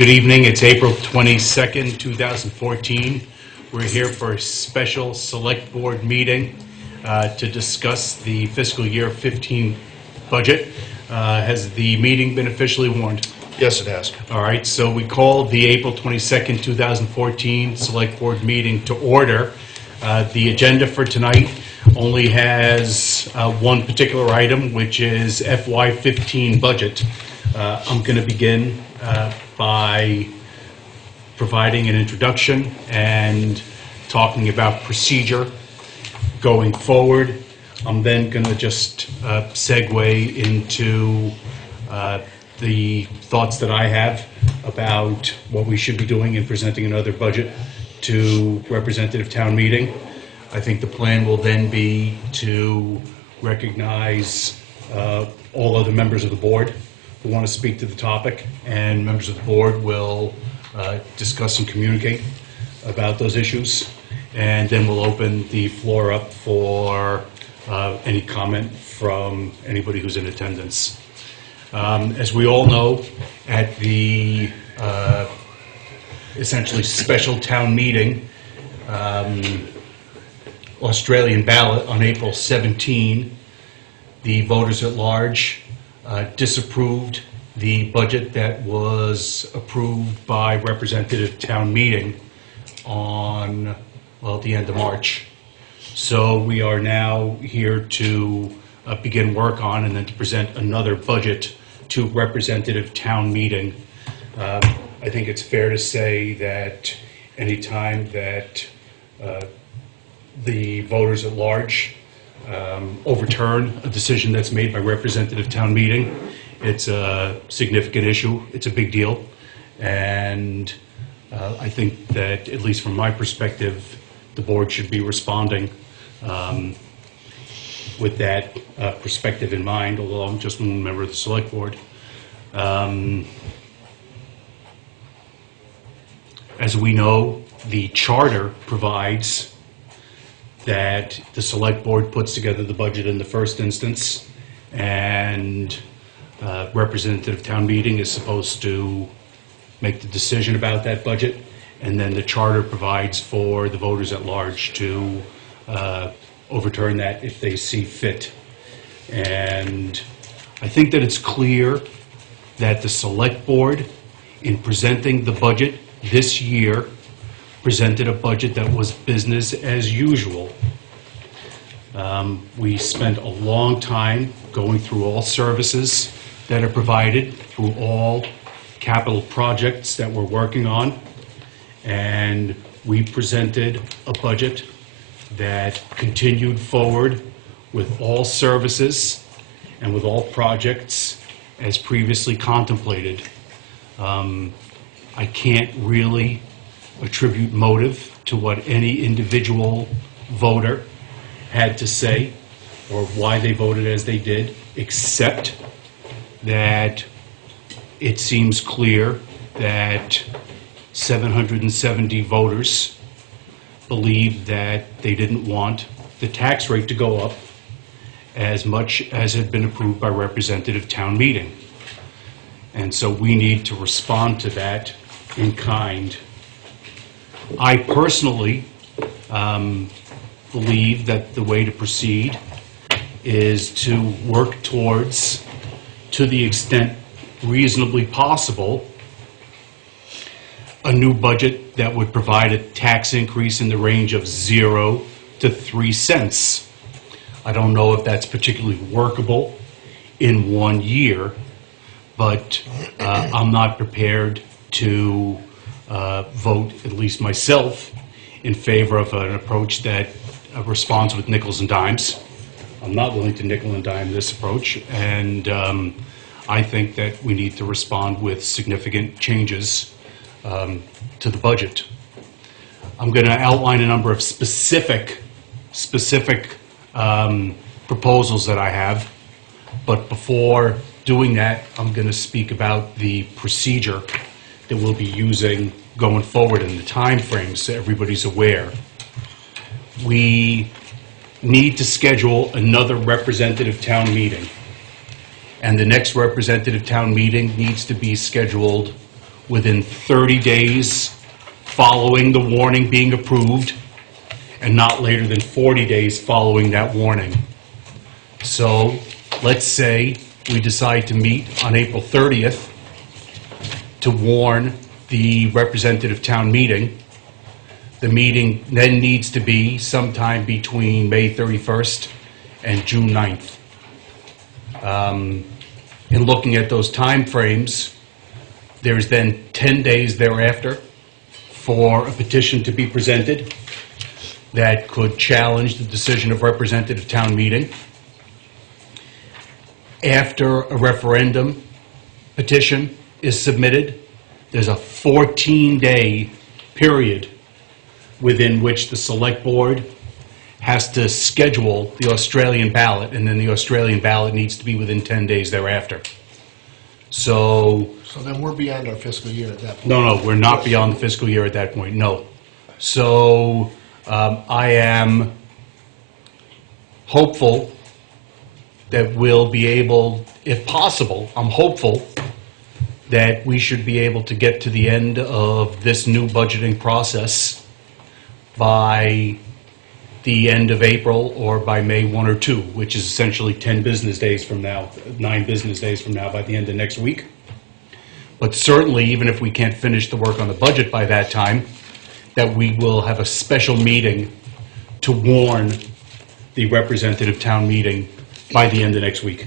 Good evening. It's April 22nd, 2014. We're here for a special select board meeting to discuss the fiscal year 15 budget. Has the meeting been officially warned? Yes, it has. All right, so we call the April 22nd, 2014 select board meeting to order. The agenda for tonight only has one particular item, which is FY15 budget. I'm going to begin by providing an introduction and talking about procedure going forward. I'm then going to just segue into the thoughts that I have about what we should be doing in presenting another budget to representative town meeting. I think the plan will then be to recognize all other members of the board who want to speak to the topic, and members of the board will discuss and communicate about those issues. And then we'll open the floor up for any comment from anybody who's in attendance. As we all know, at the essentially special town meeting, Australian ballot on April 17, the voters at large disapproved the budget that was approved by representative town meeting on, well, at the end of March. So we are now here to begin work on and then to present another budget to representative town meeting. I think it's fair to say that any time that the voters at large overturn a decision that's made by representative town meeting, it's a significant issue, it's a big deal, and I think that, at least from my perspective, the board should be responding with that perspective in mind, although I'm just one member of the select board. As we know, the charter provides that the select board puts together the budget in the first instance, and representative town meeting is supposed to make the decision about that budget, and then the charter provides for the voters at large to overturn that if they see fit. And I think that it's clear that the select board, in presenting the budget this year, presented a budget that was business as usual. We spent a long time going through all services that are provided, through all capital projects that we're working on, and we presented a budget that continued forward with all services and with all projects as previously contemplated. I can't really attribute motive to what any individual voter had to say or why they voted as they did, except that it seems clear that 770 voters believed that they didn't want the tax rate to go up as much as had been approved by representative town meeting. And so we need to respond to that in kind. I personally believe that the way to proceed is to work towards, to the extent reasonably possible, a new budget that would provide a tax increase in the range of 0 to 3 cents. I don't know if that's particularly workable in 1 year, but I'm not prepared to vote, at least myself, in favor of an approach that responds with nickels and dimes. I'm not willing to nickel and dime this approach, and I think that we need to respond with significant changes to the budget. I'm going to outline a number of specific proposals that I have, but before doing that, I'm going to speak about the procedure that we'll be using going forward and the time frames so everybody's aware. We need to schedule another representative town meeting, and the next representative town meeting needs to be scheduled within 30 days following the warning being approved, and not later than 40 days following that warning. So let's say we decide to meet on April 30th to warn the representative town meeting. The meeting then needs to be sometime between May 31st and June 9th. In looking at those time frames, there's then 10 days thereafter for a petition to be presented that could challenge the decision of representative town meeting. After a referendum petition is submitted, there's a 14-day period within which the select board has to schedule the Australian ballot, and then the Australian ballot needs to be within 10 days thereafter. So then we're beyond our fiscal year at that point. no, we're not beyond the fiscal year at that point, no. So I am hopeful that we'll be able, if possible, I'm hopeful that we should be able to get to the end of this new budgeting process by the end of April or by May 1 or 2, which is essentially 10 business days from now, 9 business days from now, by the end of next week. But certainly, even if we can't finish the work on the budget by that time, that we will have a special meeting to warn the representative town meeting by the end of next week,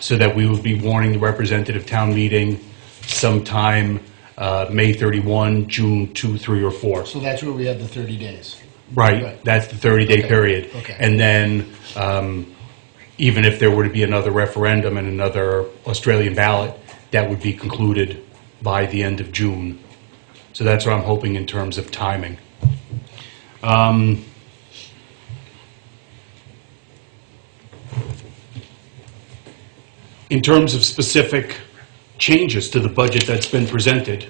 so that we will be warning the representative town meeting sometime May 31, June 2, 3, or 4. So that's where we have the 30 days. Right, that's the 30-day Okay. period. Okay. And then, even if there were to be another referendum and another Australian ballot, that would be concluded by the end of June. So that's what I'm hoping in terms of timing. In terms of specific changes to the budget that's been presented,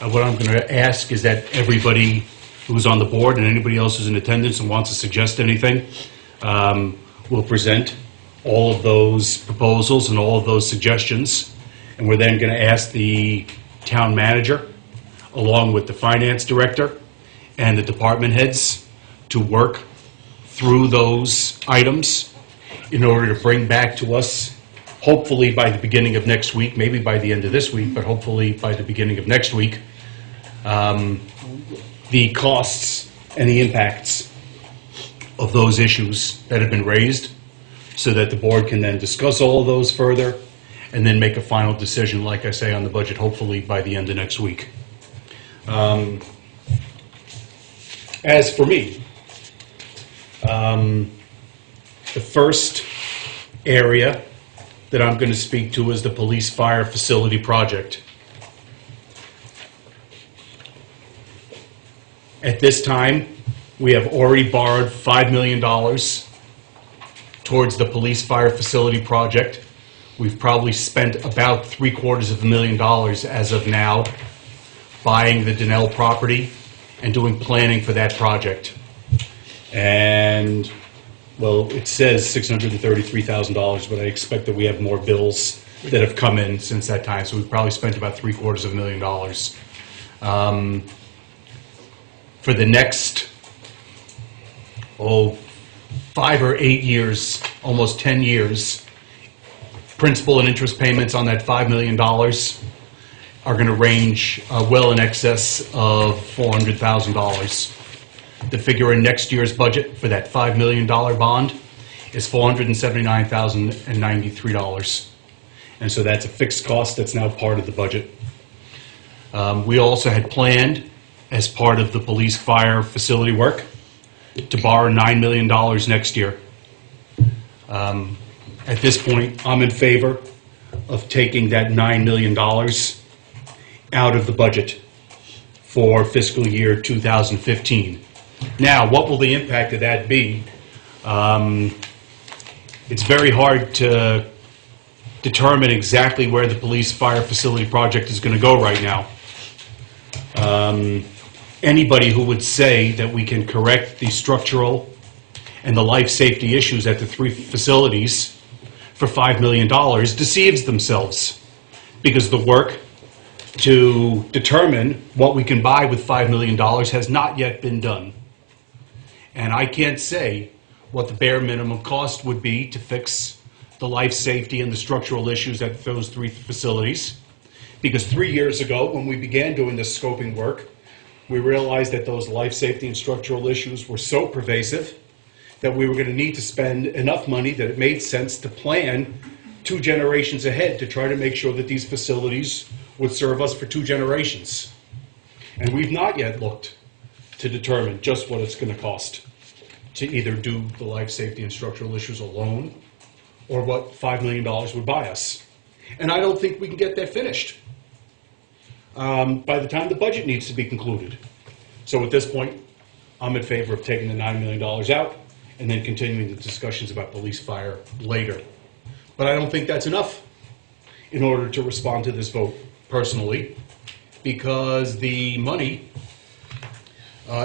what I'm going to ask is that everybody who's on the board and anybody else who's in attendance and wants to suggest anything will present all of those proposals and all of those suggestions. And we're then going to ask the town manager, along with the finance director and the department heads, to work through those items in order to bring back to us, hopefully by the beginning of next week, maybe by the end of this week, but hopefully by the beginning of next week, the costs and the impacts of those issues that have been raised, so that the board can then discuss all of those further and then make a final decision, like I say, on the budget, hopefully by the end of next week. As for me, the first area that I'm going to speak to is the police fire facility project. At this time, we have already borrowed $5 million towards the police fire facility project. We've probably spent about $750,000 as of now buying the Donnell property and doing planning for that project. And, well, it says $633,000, but I expect that we have more bills that have come in since that time, so we've probably spent about $750,000. For the next, 5 or 8 years, almost 10 years, principal and interest payments on that $5 million are going to range well in excess of $400,000. The figure in next year's budget for that $5 million bond is $479,093. And so that's a fixed cost that's now part of the budget. We also had planned, as part of the police fire facility work, to borrow $9 million next year. At this point, I'm in favor of taking that $9 million out of the budget for fiscal year 2015. Now, what will the impact of that be? It's very hard to determine exactly where the police fire facility project is going to go right now. Anybody who would say that we can correct the structural and the life safety issues at the 3 facilities for $5 million deceives themselves, because the work to determine what we can buy with $5 million has not yet been done. And I can't say what the bare minimum cost would be to fix the life safety and the structural issues at those 3 facilities. Because 3 years ago, when we began doing this scoping work, we realized that those life safety and structural issues were so pervasive that we were going to need to spend enough money that it made sense to plan 2 generations ahead to try to make sure that these facilities would serve us for 2 generations. And we've not yet looked to determine just what it's going to cost to either do the life safety and structural issues alone or what $5 million would buy us. And I don't think we can get that finished by the time the budget needs to be concluded. So at this point, I'm in favor of taking the $9 million out and then continuing the discussions about police fire later. But I don't think that's enough in order to respond to this vote personally, because the money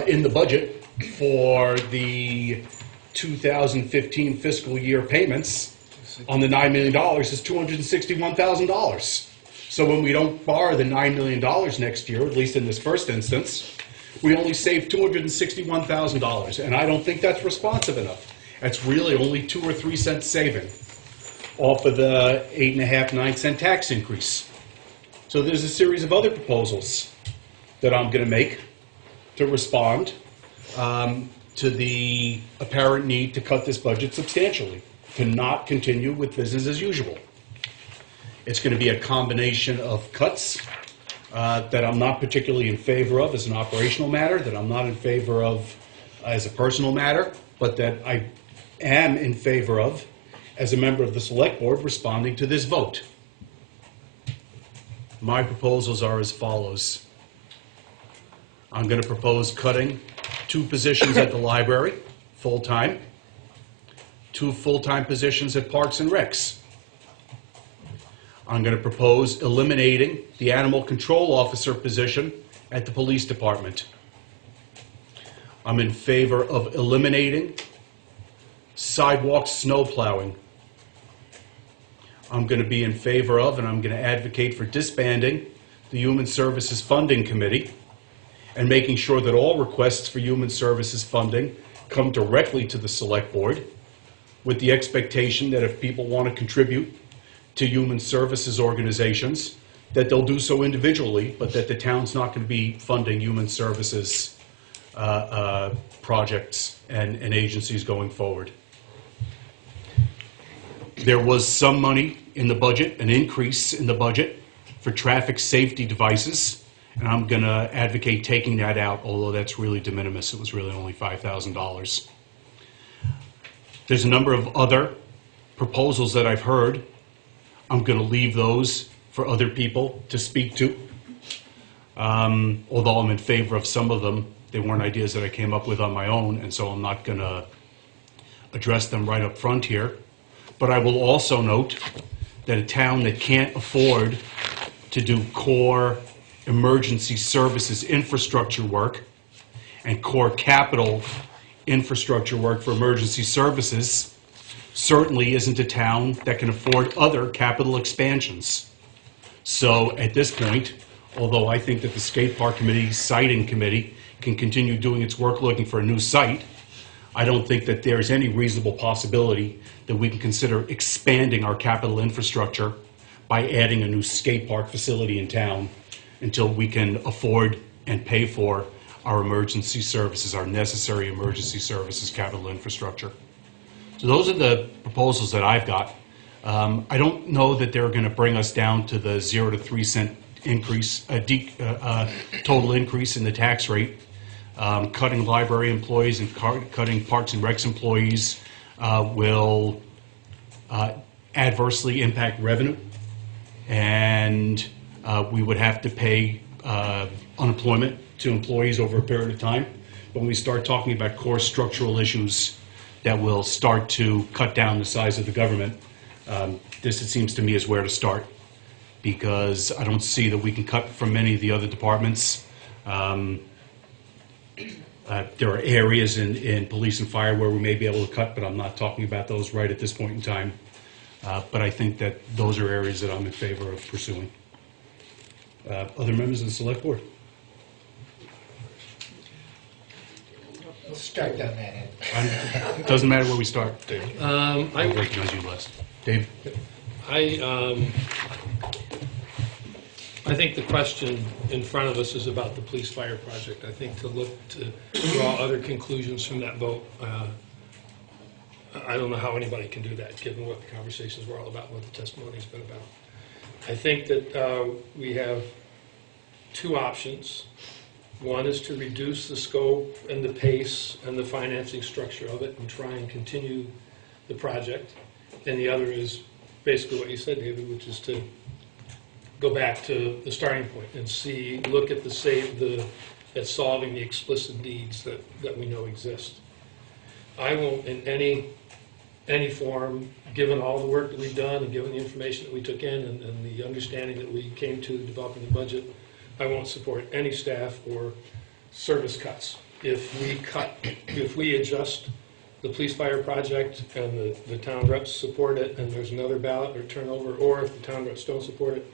in the budget for the 2015 fiscal year payments on the $9 million is $261,000. So when we don't borrow the $9 million next year, at least in this first instance, we only save $261,000, and I don't think that's responsive enough. That's really only 2 or 3 cents saving off of the 8.5, 9 cent tax increase. So there's a series of other proposals that I'm going to make to respond to the apparent need to cut this budget substantially, to not continue with business as usual. It's going to be a combination of cuts that I'm not particularly in favor of as an operational matter, that I'm not in favor of as a personal matter, but that I am in favor of as a member of the Select Board responding to this vote. My proposals are as follows. I'm going to propose cutting 2 positions at the library, full-time, 2 full-time positions at Parks and Recs. I'm going to propose eliminating the animal control officer position at the police department. I'm in favor of eliminating sidewalk snow plowing. I'm going to be in favor of, and I'm going to advocate for disbanding the Human Services Funding Committee and making sure that all requests for human services funding come directly to the Select Board, with the expectation that if people want to contribute to human services organizations, that they'll do so individually, but that the town's not going to be funding human services projects and agencies going forward. There was some money in the budget, an increase in the budget for traffic safety devices, and I'm going to advocate taking that out, although that's really de minimis. It was really only $5,000. There's a number of other proposals that I've heard. I'm going to leave those for other people to speak to. Although I'm in favor of some of them, they weren't ideas that I came up with on my own, and so I'm not going to address them right up front here. But I will also note that a town that can't afford to do core emergency services infrastructure work and core capital infrastructure work for emergency services certainly isn't a town that can afford other capital expansions. So at this point, although I think that the skate park committee, siting committee, can continue doing its work looking for a new site, I don't think that there's any reasonable possibility that we can consider expanding our capital infrastructure by adding a new skate park facility in town until we can afford and pay for our emergency services, our necessary emergency services capital infrastructure. So those are the proposals that I've got. I don't know that they're going to bring us down to the 0 to 3 cent increase, total increase in the tax rate. Cutting library employees and cutting Parks and Recs employees will adversely impact revenue, and we would have to pay unemployment to employees over a period of time. But when we start talking about core structural issues that will start to cut down the size of the government, this, it seems to me, is where to start, because I don't see that we can cut from many of the other departments. There are areas in police and fire where we may be able to cut, but I'm not talking about those right at this point in time. But I think that those are areas that I'm in favor of pursuing. Other members of the select board? Start down that end. Doesn't matter where we start, Dave. I'll I, recognize you last. Dave? I think the question in front of us is about the police fire project. I think to look to draw other conclusions from that vote, I don't know how anybody can do that, given what the conversations were all about, what the testimony's been about. I think that we have two options. One is to reduce the scope and the pace and the financing structure of it and try and continue the project. And the other is basically what you said, David, which is to go back to the starting point and look at at solving the explicit needs that we know exist. I won't in any form, given all the work that we've done and given the information that we took in and the understanding that we came to developing the budget, I won't support any staff or service cuts. If we adjust the police fire project and the town reps support it and there's another ballot or turnover, or if the town reps don't support it,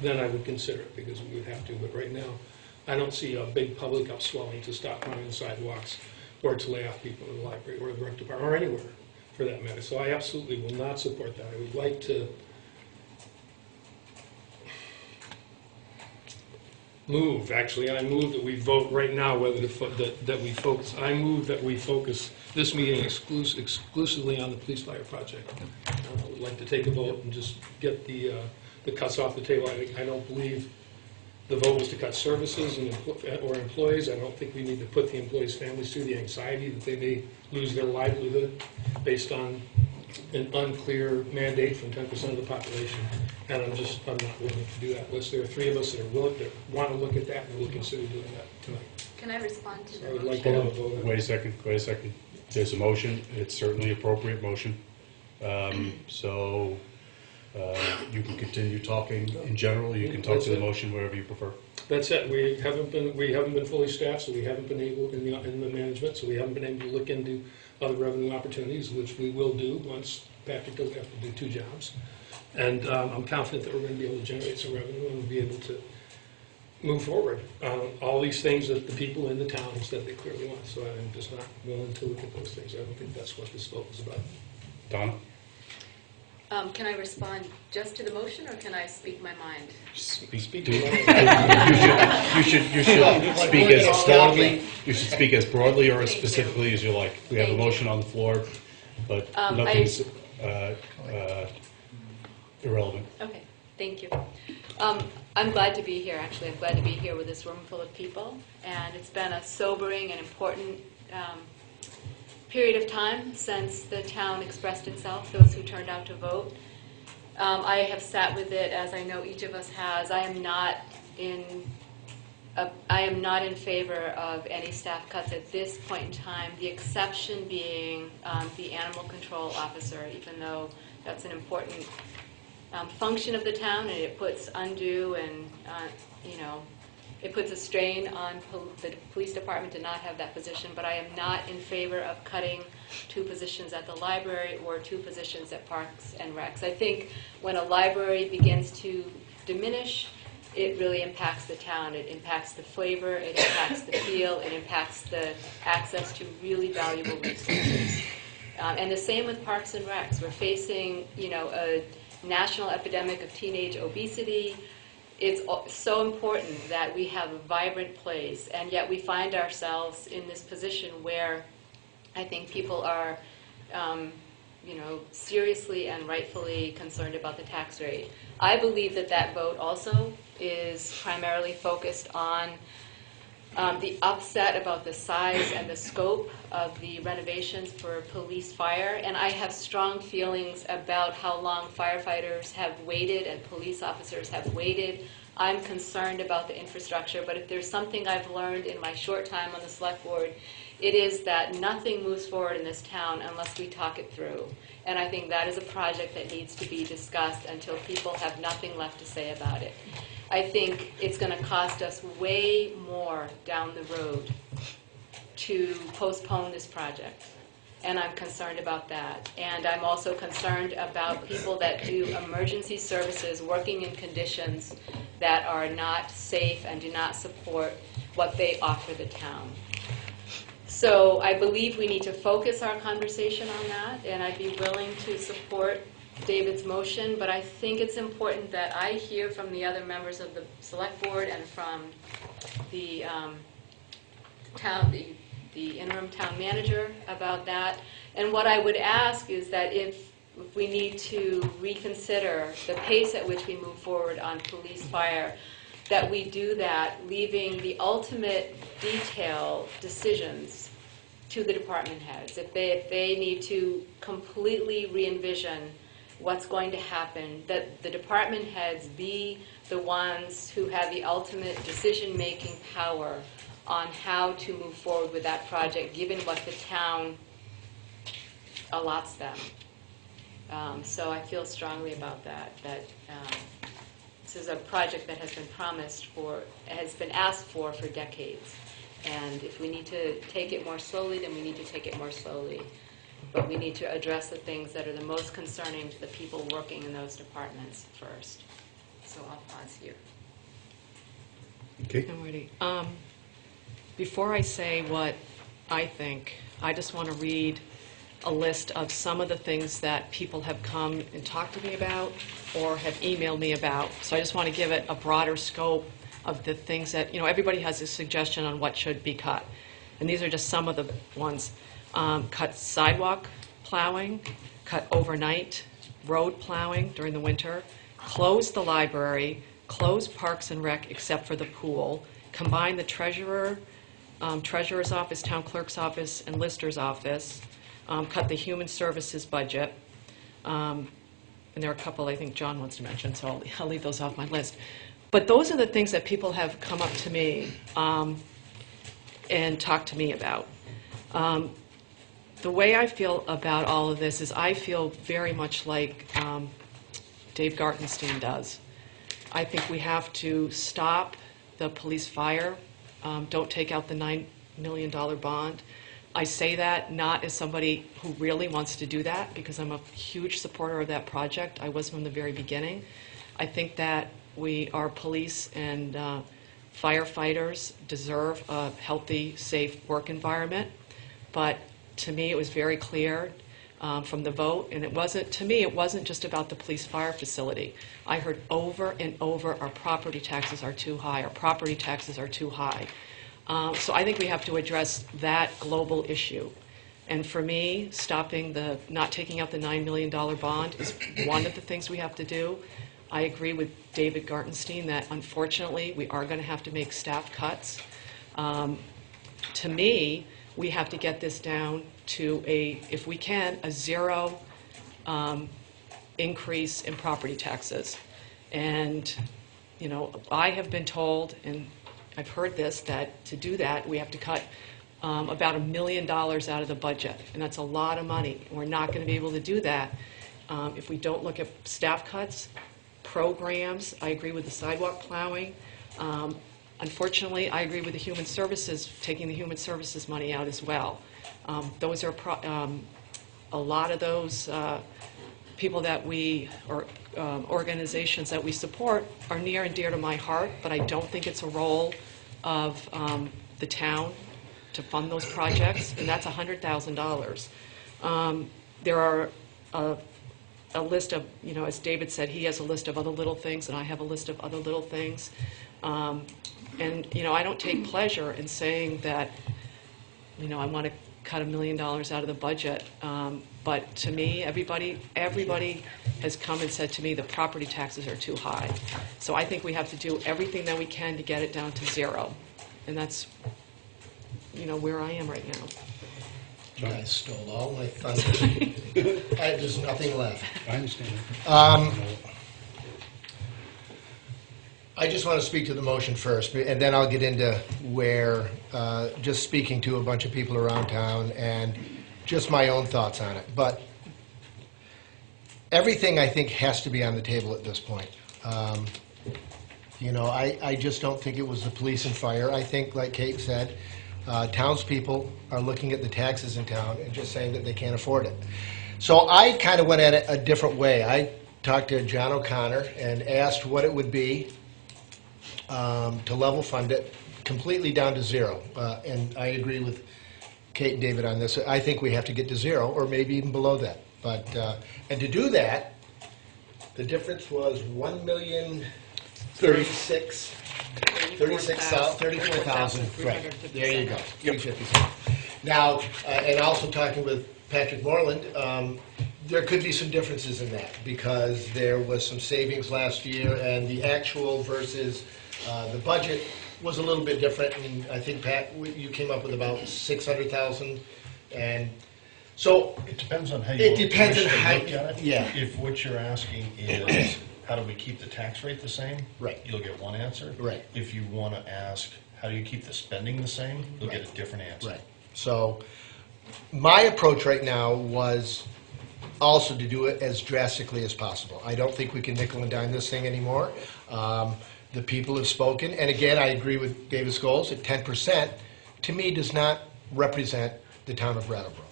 then I would consider it because we would have to. But right now, I don't see a big public upswelling to stop running sidewalks or to lay off people in the library or the rec department or anywhere for that matter. So I absolutely will not support that. I would like to I move that we vote right now whether that we focus. I move that we focus this meeting exclusively on the police fire project. I would like to take a vote and just get the cuts off the table. I don't believe the vote was to cut services or employees. I don't think we need to put the employees' families through the anxiety that they may lose their livelihood based on an unclear mandate from 10% of the population. And I'm not willing to do that unless there are three of us that are willing, that want to look at that, and we'll consider doing that tonight. Can I respond to I the would like motion? to have a vote on Wait a second. There's a motion. It's certainly appropriate motion. So you can continue talking in general. You can talk to the motion wherever you prefer. That's it. We haven't been fully staffed, so we haven't been able in the management, so we haven't been able to look into other revenue opportunities, which we will do once Patrick doesn't have to do two jobs. And I'm confident that we're going to be able to generate some revenue and be able to move forward on all these things that the people in the town have said they clearly want. So I'm just not willing to look at those things. I don't think that's what this vote is about. Donna? Can I respond just to the motion, or can I speak my mind? Speak You to should speak as broadly. You should speak as broadly or as specifically as you like. We have a motion on the floor, but nothing's irrelevant. Okay, thank you. I'm glad to be here, actually. I'm glad to be here with this room full of people. And it's been a sobering and important period of time since the town expressed itself, those who turned out to vote. I have sat with it, as I know each of us has. I am not in favor of any staff cuts at this point in time, the exception being the animal control officer, even though that's an important function of the town, and it puts undue and, it puts a strain on the police department to not have that position. But I am not in favor of cutting two positions at the library or two positions at Parks and Recs. I think when a library begins to diminish, it really impacts the town. It impacts the flavor, it impacts the feel, it impacts the access to really valuable resources. And the same with Parks and Recs. We're facing, a national epidemic of teenage obesity. It's so important that we have a vibrant place, and yet we find ourselves in this position where I think people are, seriously and rightfully concerned about the tax rate. I believe that vote also is primarily focused on the upset about the size and the scope of the renovations for police fire, and I have strong feelings about how long firefighters have waited and police officers have waited. I'm concerned about the infrastructure, but if there's something I've learned in my short time on the select board, it is that nothing moves forward in this town unless we talk it through. And I think that is a project that needs to be discussed until people have nothing left to say about it. I think it's going to cost us way more down the road to postpone this project. And I'm concerned about that. And I'm also concerned about people that do emergency services working in conditions that are not safe and do not support what they offer the town. So I believe we need to focus our conversation on that, and I'd be willing to support David's motion, but I think it's important that I hear from the other members of the select board and from the the interim town manager about that. And what I would ask is that if we need to reconsider the pace at which we move forward on police fire, that we do that, leaving the ultimate detail decisions to the department heads. If they need to completely re-envision what's going to happen, that the department heads be the ones who have the ultimate decision-making power on how to move forward with that project, given what the town allots them. So I feel strongly about that, this is a project that has been has been asked for decades. And if we need to take it more slowly, then we need to take it more slowly. But we need to address the things that are the most concerning to the people working in those departments first. So I'll pause here. Okay. Alrighty. Before I say what I think, I just want to read a list of some of the things that people have come and talked to me about or have emailed me about. So I just want to give it a broader scope of the things that, everybody has a suggestion on what should be cut. And these are just some of the ones. Cut sidewalk plowing, cut overnight road plowing during the winter, close the library, close Parks and Rec except for the pool, combine the treasurer's office, town clerk's office, and lister's office, cut the human services budget, and there are a couple I think John wants to mention, so I'll leave those off my list. But those are the things that people have come up to me and talked to me about. The way I feel about all of this is I feel very much like Dave Gartenstein does. I think we have to stop the police fire. Don't take out the $9 million bond. I say that not as somebody who really wants to do that, because I'm a huge supporter of that project. I was from the very beginning. I think that our police and firefighters deserve a healthy, safe work environment. But to me, it was very clear from the vote, and it wasn't just about the police fire facility. I heard over and over, our property taxes are too high, our property taxes are too high. So I think we have to address that global issue. And for me, not taking out the $9 million bond is one of the things we have to do. I agree with David Gartenstein that unfortunately we are going to have to make staff cuts. To me, we have to get this down to if we can, a zero increase in property taxes. And, I have been told, and I've heard this, that to do that, we have to cut about $1 million out of the budget. And that's a lot of money. We're not going to be able to do that if we don't look at staff cuts, programs. I agree with the sidewalk plowing. Unfortunately, I agree with the human services, taking the human services money out as well. Those are a lot of those people that or organizations that we support are near and dear to my heart, but I don't think it's a role of the town to fund those projects, and that's $100,000. There are a list of, as David said, he has a list of other little things, and I have a list of other little things. And, I don't take pleasure in saying that, I want to cut $1 million out of the budget. But to me, everybody has come and said to me the property taxes are too high. So I think we have to do everything that we can to get it down to zero. And that's, where I am right now. You guys stole all my thunder. There's nothing left. I understand. I just want to speak to the motion first, and then I'll get into where, just speaking to a bunch of people around town and just my own thoughts on it. But everything, I think, has to be on the table at this point. I just don't think it was the police and fire. I think, like Kate said, townspeople are looking at the taxes in town and just saying that they can't afford it. So I kind of went at it a different way. I talked to John O'Connor and asked what it would be to level fund it completely down to zero. And I agree with Kate and David on this. I think we have to get to zero, or maybe even below that. But, and to do that, the difference was 34,000, right, there you go, 357. Now, and also talking with Patrick Moreland, there could be some differences in that, because there was some savings last year, and the actual versus the budget was a little bit different, and I think, Pat, you came up with about 600,000, and so, It depends on how It you depends wish on to how- look at it. yeah. If what you're asking is, how do we keep the tax rate the same? Right. You'll get one answer. Right. If you want to ask, how do you keep the spending the same? You'll get a different answer. right, so, my approach right now was also to do it as drastically as possible. I don't think we can nickel and dime this thing anymore. The people have spoken, and again, I agree with David Scholes, at 10%, to me, does not represent the town of Brattleboro.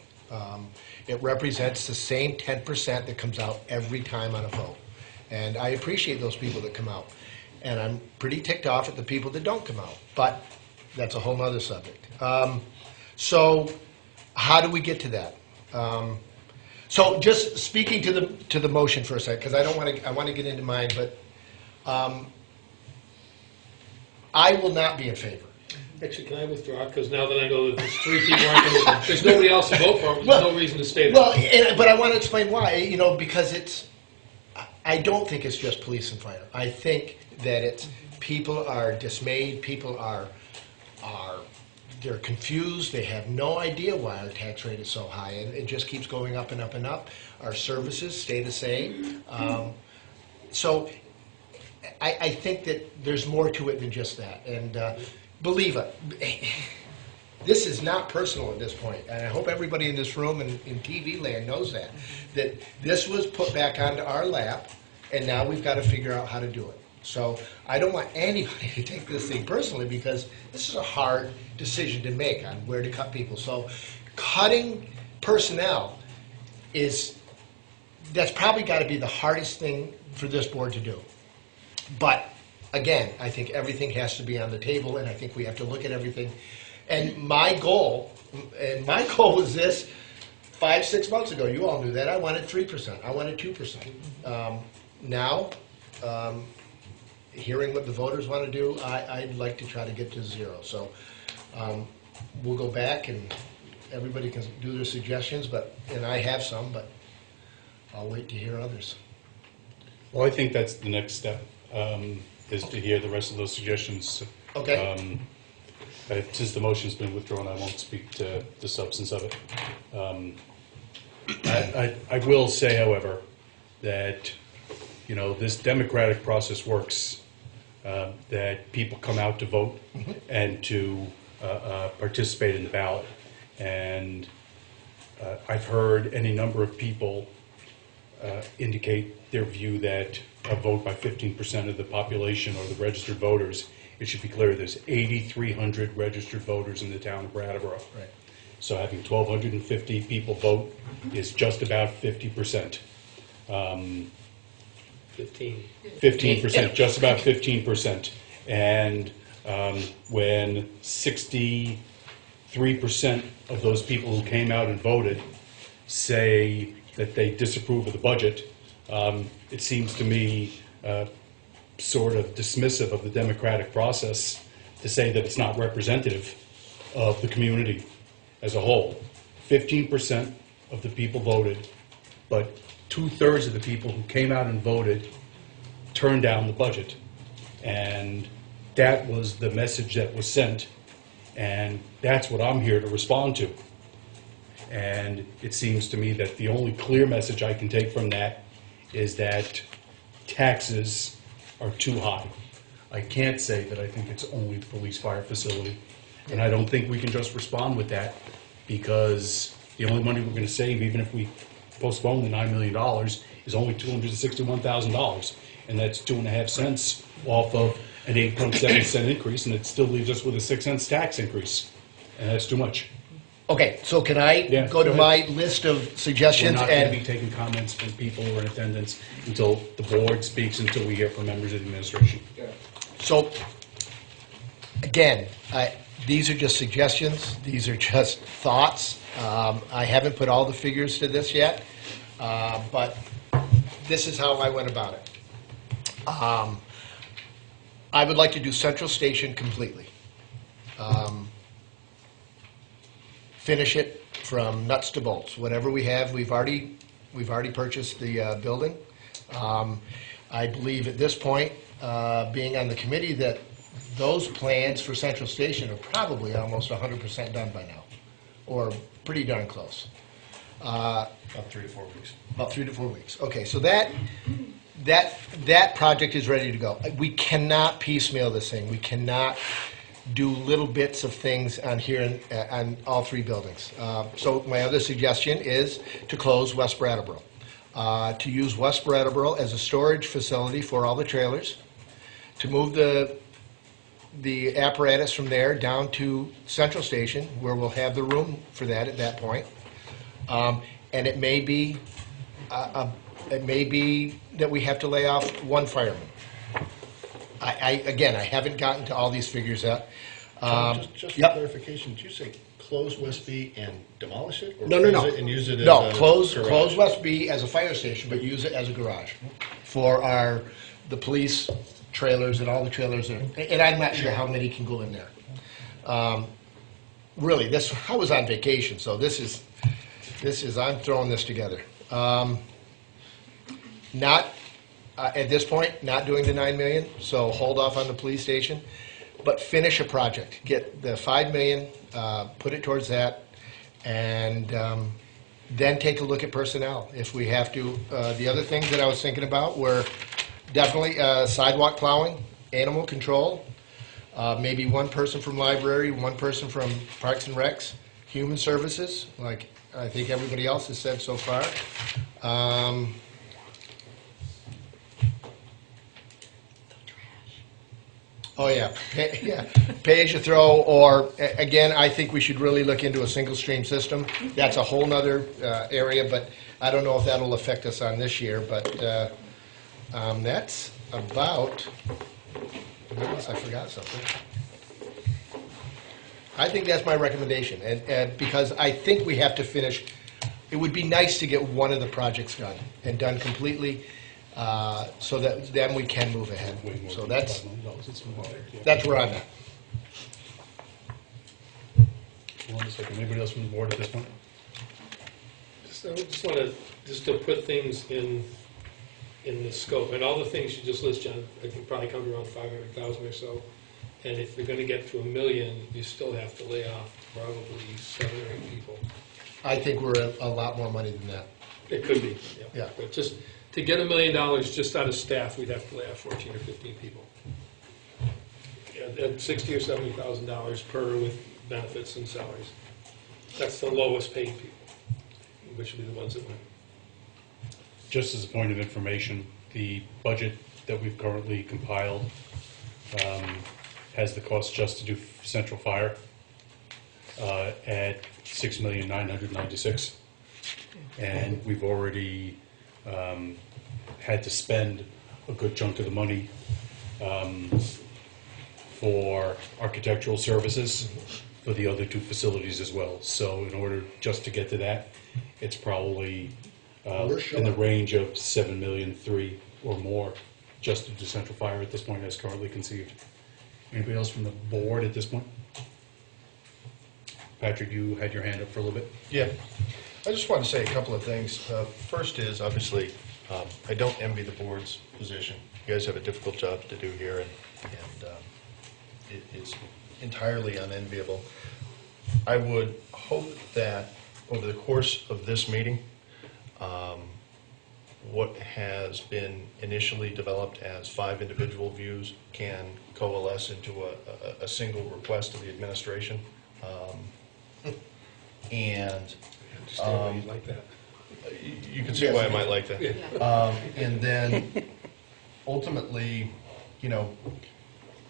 It represents the same 10% that comes out every time on a vote. And I appreciate those people that come out. And I'm pretty ticked off at the people that don't come out, but that's a whole nother subject. So, how do we get to that? So just speaking to the motion for a second, because I want to get into mine, but I will not be in favor. Actually, can I withdraw? Because now that I know that there's 3 people aren't going to, there's nobody else to vote for, there's no reason to stay there. Well, but I want to explain why, because I don't think it's just police and fire. I think that it's, people are dismayed, people are they're confused, they have no idea why our tax rate is so high, and it just keeps going up and up and up. Our services stay the same. So I think that there's more to it than just that. And believe it, this is not personal at this point, and I hope everybody in this room and in TV land knows that this was put back onto our lap, and now we've got to figure out how to do it. So I don't want anybody to take this thing personally, because this is a hard decision to make on where to cut people. So cutting personnel that's probably got to be the hardest thing for this board to do. But again, I think everything has to be on the table, and I think we have to look at everything. And my goal was this 5-6 months ago. You all knew that. I wanted 3%. I wanted 2%. Now, hearing what the voters want to do, I'd like to try to get to 0. So we'll go back, and everybody can do their suggestions, and I have some, but I'll wait to hear others. Well, I think that's the next step, is to hear the rest of those suggestions. Okay. Since the motion's been withdrawn, I won't speak to the substance of it. I will say, however, that, this democratic process works, that people come out to vote and to participate in the ballot. And I've heard any number of people indicate their view that a vote by 15% of the population or the registered voters, it should be clear there's 8,300 registered voters in the town of Brattleboro. Right. So having 1,250 people vote is just about 50%. 15%, just about 15%. And when 63% of those people who came out and voted say that they disapprove of the budget, it seems to me sort of dismissive of the democratic process to say that it's not representative of the community as a whole. 15% of the people voted, but 2/3 of the people who came out and voted turned down the budget. And that was the message that was sent, and that's what I'm here to respond to. And it seems to me that the only clear message I can take from that is that taxes are too high. I can't say that I think it's only the police fire facility, and I don't think we can just respond with that, because the only money we're going to save, even if we postpone the $9 million, is only $261,000, and that's 2.5 cents off of an 8.7 cent increase, and it still leaves us with a 6 cents tax increase, and that's too much. Okay, so can I Yeah, go to go my list of We're suggestions? not going to And be taking comments from people who are in attendance until the board speaks, until we hear from members of the administration. so Again, these are just suggestions, these are just thoughts. I haven't put all the figures to this yet, but this is how I went about it. I would like to do Central Station completely. Finish it from nuts to bolts. Whatever we have, we've already purchased the building. I believe at this point, being on the committee, that those plans for Central Station are probably almost 100% done by now, or pretty darn close. About 3 to 4 weeks. About 3 to 4 weeks. Okay, so that project is ready to go. We cannot piecemeal this thing. We cannot do little bits of things on here and on all 3 buildings. So my other suggestion is to close West Brattleboro. To use West Brattleboro as a storage facility for all the trailers, to move the apparatus from there down to Central Station, where we'll have the room for that at that point. And it may be that we have to lay off 1 fireman. Again, I haven't gotten to all these figures yet. Tom, just for Yep. clarification, did you say close West B and demolish it? Or No. close it and use it as No, a close garage? West B as a fire station, but use it as a garage for the police trailers and all the trailers there. And I'm not sure how many can go in there. Really, I was on vacation, so this is, I'm throwing this together. Not, at this point, not doing the 9 million, so hold off on the police station, but finish a project. Get the 5 million, put it towards that, and then take a look at personnel if we have to. The other things that I was thinking about were definitely sidewalk plowing, animal control, maybe 1 person from library, 1 person from Parks and Recs, human services, like I think everybody else has said so far. Oh, yeah, pay as you throw, or, again, I think we should really look into a single stream system. That's a whole nother area, but I don't know if that'll affect us on this year, but that's about, unless I forgot something. I think that's my recommendation, and because I think we have to finish, it would be nice to get one of the projects done, and done completely, so that then we can move ahead. So that's where I'm at. Hold on a second. Anybody else from the board at this point? I just want to put things in the scope, and all the things you just listed, John, I think probably come to around 500,000 or so. And if you're going to get to $1 million, you still have to lay off probably 7 or 8 people. I think we're a lot more money than that. It could be, Yeah. But just to get $1 million just out of staff, we'd have to lay off 14 or 15 people. At $60,000 or $70,000 per with benefits and salaries. That's the lowest paid people, which would be the ones that win. Just as a point of information, the budget that we've currently compiled has the cost just to do central fire at $6,996,000, and we've already had to spend a good chunk of the money for architectural services for the other 2 facilities as well. So in order just to get to that, it's probably in the range of $7,300,000 or more just to do central fire at this point as currently conceived. Anybody else from the board at this point? Patrick, you had your hand up for a little bit. Yeah, I just wanted to say a couple of things. First is, obviously, I don't envy the board's position. You guys have a difficult job to do here, and it is entirely unenviable. I would hope that over the course of this meeting, what has been initially developed as 5 individual views can coalesce into a single request of the administration. And Understand why you'd like that. you can see why I might like that. Yeah. And then ultimately,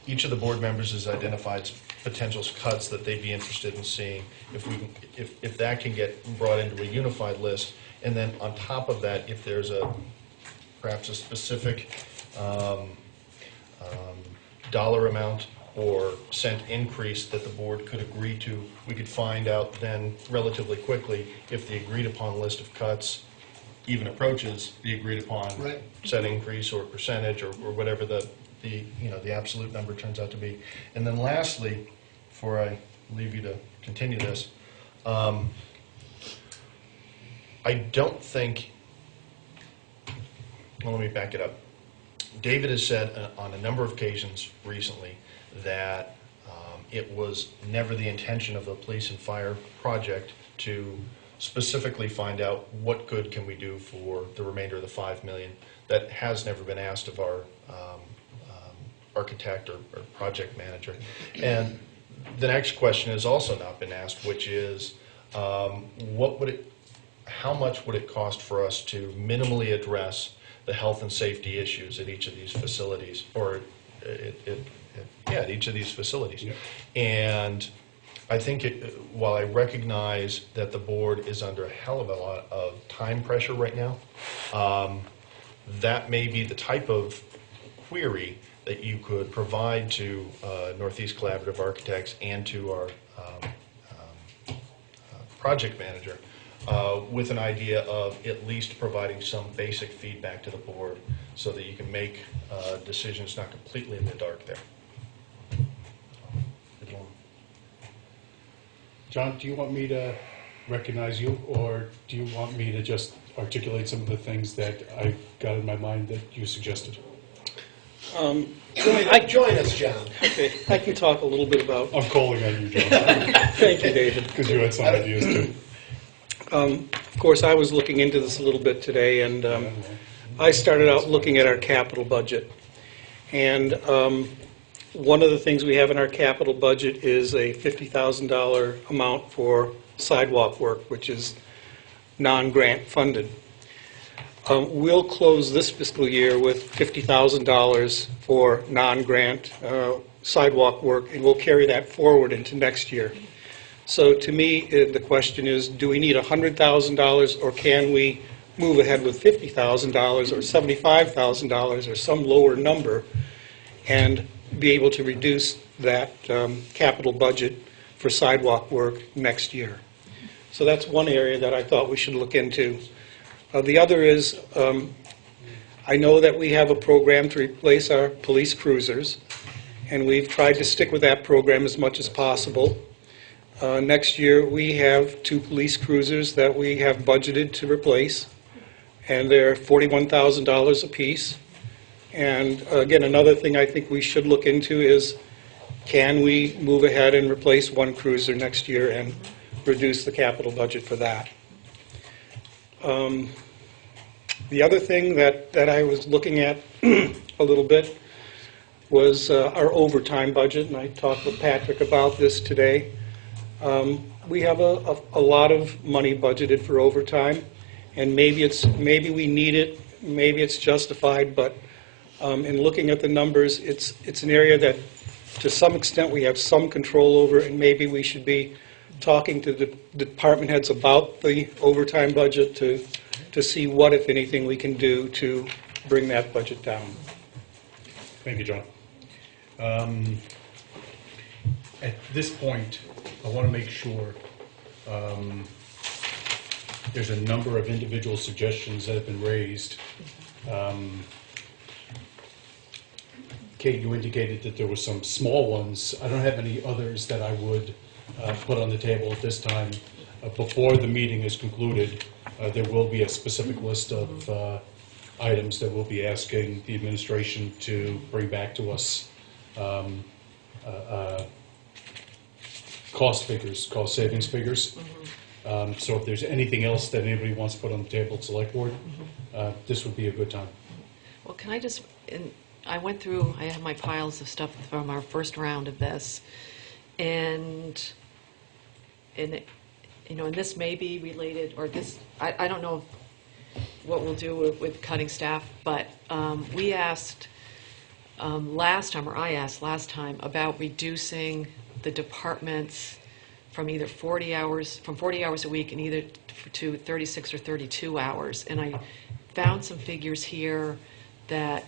each of the board members has identified potential cuts that they'd be interested in seeing. If that can get brought into a unified list, and then on top of that, if there's perhaps a specific dollar amount or cent increase that the board could agree to, we could find out then relatively quickly if the agreed upon list of cuts even approaches the agreed upon Right. set increase or percentage or whatever the absolute number turns out to be. And then lastly, before I leave you to continue this, I don't think, well, let me back it up. David has said on a number of occasions recently that it was never the intention of the police and fire project to specifically find out what good can we do for the remainder of the $5 million. That has never been asked of our architect or project manager. And the next question has also not been asked, which is how much would it cost for us to minimally address the health and safety issues at each of these facilities, or at each of these facilities. Yeah. And I think while I recognize that the board is under a hell of a lot of time pressure right now, that may be the type of query that you could provide to Northeast Collaborative Architects and to our project manager with an idea of at least providing some basic feedback to the board so that you can make decisions not completely in the dark there. John, do you want me to recognize you, or do you want me to just articulate some of the things that I've got in my mind that you suggested? Join us, John. Okay, I can talk a little bit about, I'm calling on you, John, thank you, David. because you had some ideas too. Of course, I was looking into this a little bit today, and I started out looking at our capital budget. And one of the things we have in our capital budget is a $50,000 amount for sidewalk work, which is non-grant funded. We'll close this fiscal year with $50,000 for non-grant sidewalk work, and we'll carry that forward into next year. So to me, the question is, do we need $100,000, or can we move ahead with $50,000 or $75,000 or some lower number and be able to reduce that capital budget for sidewalk work next year? So that's one area that I thought we should look into. The other is, I know that we have a program to replace our police cruisers, and we've tried to stick with that program as much as possible. Next year, we have 2 police cruisers that we have budgeted to replace, and they're $41,000 apiece. And again, another thing I think we should look into is, can we move ahead and replace 1 cruiser next year and reduce the capital budget for that? The other thing that I was looking at a little bit was our overtime budget, and I talked with Patrick about this today. We have a lot of money budgeted for overtime, and maybe we need it, maybe it's justified, but in looking at the numbers, it's an area that to some extent we have some control over, and maybe we should be talking to the department heads about the overtime budget to see what, if anything, we can do to bring that budget down. Thank you, John. At this point, I want to make sure there's a number of individual suggestions that have been raised. Kate, you indicated that there were some small ones. I don't have any others that I would put on the table at this time. Before the meeting is concluded, there will be a specific list of items that we'll be asking the administration to bring back to us. Cost figures, cost savings figures. So if there's anything else that anybody wants to put on the table at Select Board, this would be a good time. Well, can I just, I went through, I have my piles of stuff from our first round of this, and this may be related, or this, I don't know what we'll do with cutting staff, but we asked last time, or I asked last time, about reducing the departments from either 40 hours a week and either to 36 or 32 hours. And I found some figures here that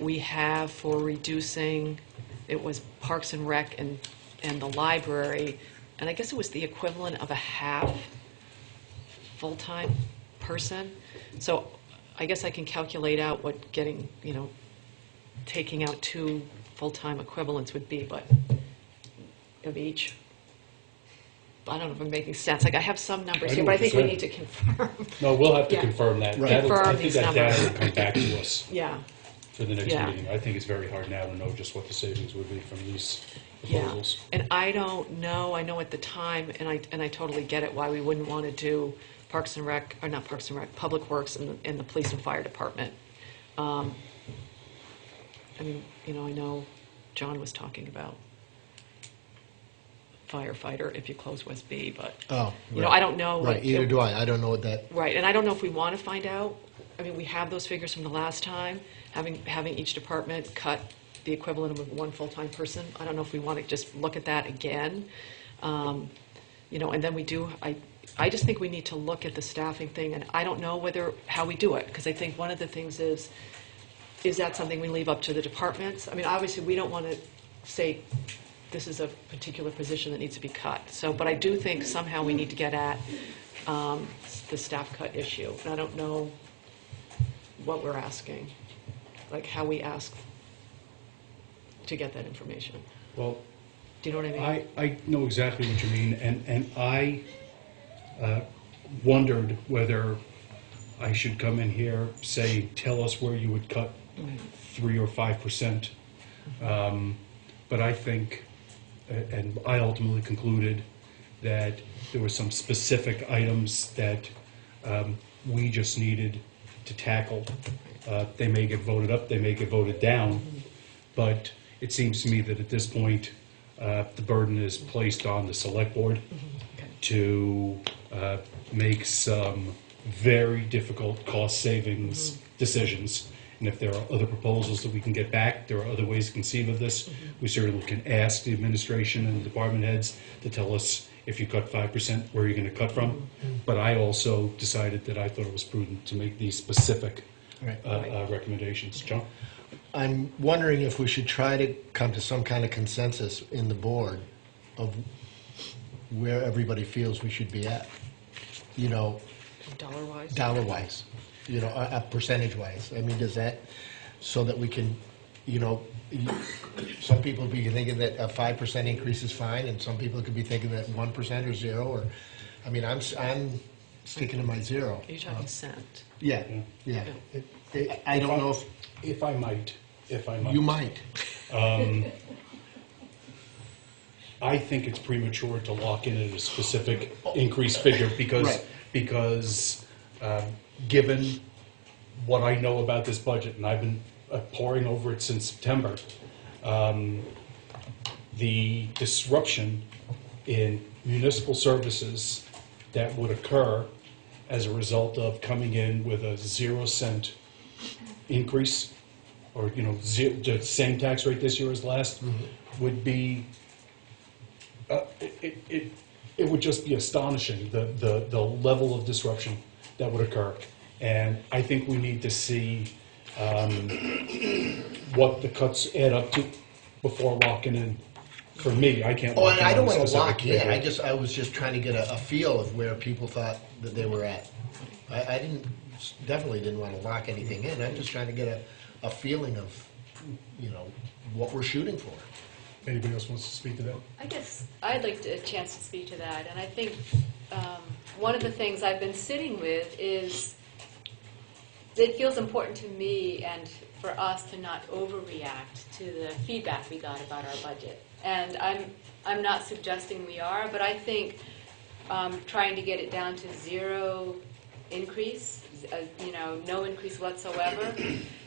we have for reducing, it was Parks and Rec and the library, and I guess it was the equivalent of a half full-time person. So I guess I can calculate out what getting, taking out 2 full-time equivalents would be, but of each. I don't know if I'm making sense. Like, I have some numbers I here, know but I what think you're we saying. need to confirm. No, we'll have to Yeah. confirm that. Right. That'll- I Confirm think these that data numbers. will come back to us Yeah, for the next Yeah. meeting. I think it's very hard now to know just what the savings would be from these yeah. proposals. And I don't know, I know at the time, and I totally get it, why we wouldn't want to do Parks and Rec, or not Parks and Rec, Public Works and the Police and Fire Department. I mean, I know John was talking about firefighter if you close West B, but, Oh, I don't know. Right, like, either do I don't know what that, Right, and I don't know if we want to find out. I mean, we have those figures from the last time, having each department cut the equivalent of 1 full-time person. I don't know if we want to just look at that again. And then we do, I just think we need to look at the staffing thing, and I don't know how we do it, because I think one of the things is that something we leave up to the departments? I mean, obviously, we don't want to say, this is a particular position that needs to be cut. So, but I do think somehow we need to get at the staff cut issue. And I don't know what we're asking, like how we ask to get that information. Well, Do you know what I mean? I know exactly what you mean, and I wondered whether I should come in here, say, tell us where you would cut 3 or 5%. But I think, and I ultimately concluded that there were some specific items that we just needed to tackle. They may get voted up, they may get voted down, but it seems to me that at this point, the burden is placed on the select board to make some very difficult cost savings decisions. And if there are other proposals that we can get back, there are other ways to conceive of this. We certainly can ask the administration and department heads to tell us, if you cut 5%, where are you going to cut from? But I also decided that I thought it was prudent to make these specific recommendations. John? I'm wondering if we should try to come to some kind of consensus in the board of where everybody feels we should be at, Dollar-wise? dollar-wise, percentage-wise. I mean, does that, so that we can, some people be thinking that a 5% increase is fine, and some people could be thinking that 1% or 0, or, I mean, I'm sticking to my 0. Are you talking cent? Yeah. I don't know If I might. if, you might. I think it's premature to lock in at a specific increase figure Right. because given what I know about this budget, and I've been poring over it since September, the disruption in municipal services that would occur as a result of coming in with a 0-cent increase, or the same tax rate this year as last, would be it would just be astonishing, the level of disruption that would occur. And I think we need to see what the cuts add up to before locking in. For me, I can't Oh, lock and in I on don't a want to specific lock in, figure. I was just trying to get a feel of where people thought that they were at. I definitely didn't want to lock anything in, I'm just trying to get a feeling of, what we're shooting for. Anybody else wants to speak to that? I guess I'd like a chance to speak to that, and I think one of the things I've been sitting with is it feels important to me and for us to not overreact to the feedback we got about our budget. And I'm not suggesting we are, but I think trying to get it down to 0 increase, no increase whatsoever,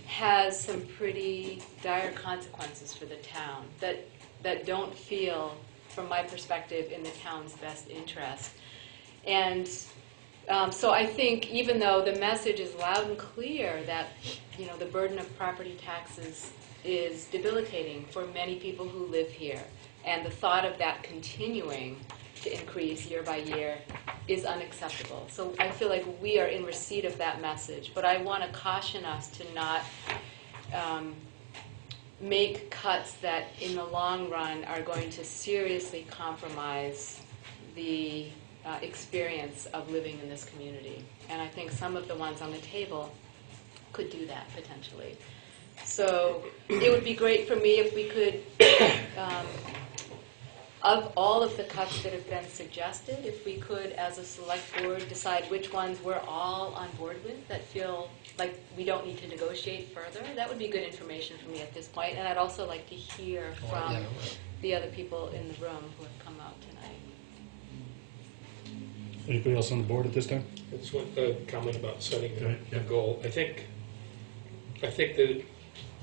has some pretty dire consequences for the town that don't feel, from my perspective, in the town's best interest. And so I think even though the message is loud and clear that, the burden of property taxes is debilitating for many people who live here, and the thought of that continuing to increase year by year is unacceptable. So I feel like we are in receipt of that message, but I want to caution us to not make cuts that in the long run are going to seriously compromise the experience of living in this community. And I think some of the ones on the table could do that potentially. So it would be great for me if we could, of all of the cuts that have been suggested, if we could, as a select board, decide which ones we're all on board with, that feel like we don't need to negotiate further. That would be good information for me at this point. And I'd also like to hear from the other people in the room who have come out tonight. Anybody else on the board at this time? I just want a comment about setting Okay, a yeah. goal. I think that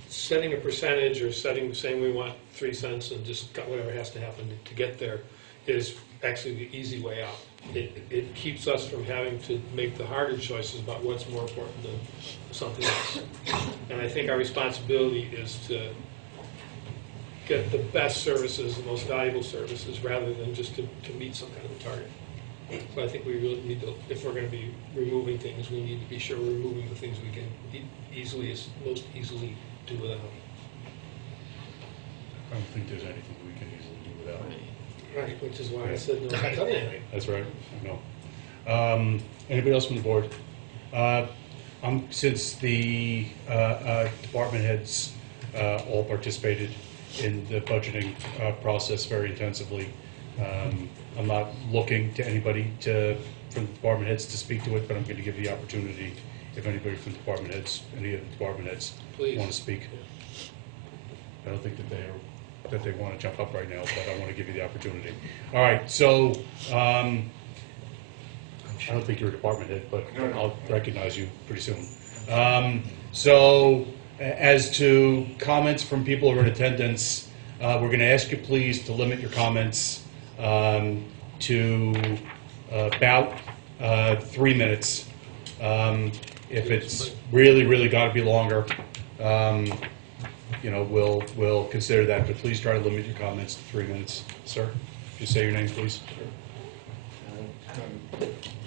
setting a percentage or saying we want 3 cents and just got whatever has to happen to get there is actually the easy way out. It keeps us from having to make the harder choices about what's more important than something else. And I think our responsibility is to get the best services, the most valuable services, rather than just to meet some kind of a target. So I think we really need to, if we're going to be removing things, we need to be sure we're removing the things we can most easily do without. I don't think there's anything we can easily do without. Right, which is why I said no cutting anything. That's right, I know. Anybody else from the board? Since the department heads all participated in the budgeting process very intensively, I'm not looking to anybody from the department heads to speak to it, but I'm going to give the opportunity if anybody from the department heads, any of the department heads Please. want to speak. I don't think that they want to jump up right now, but I want to give you the opportunity. All right, so I don't think you're a department head, but I'll recognize you pretty soon. So as to comments from people who are in attendance, we're going to ask you please to limit your comments to about 3 minutes. If it's really got to be longer, we'll consider that, but please try to limit your comments to 3 minutes. Sir, just say your name, please.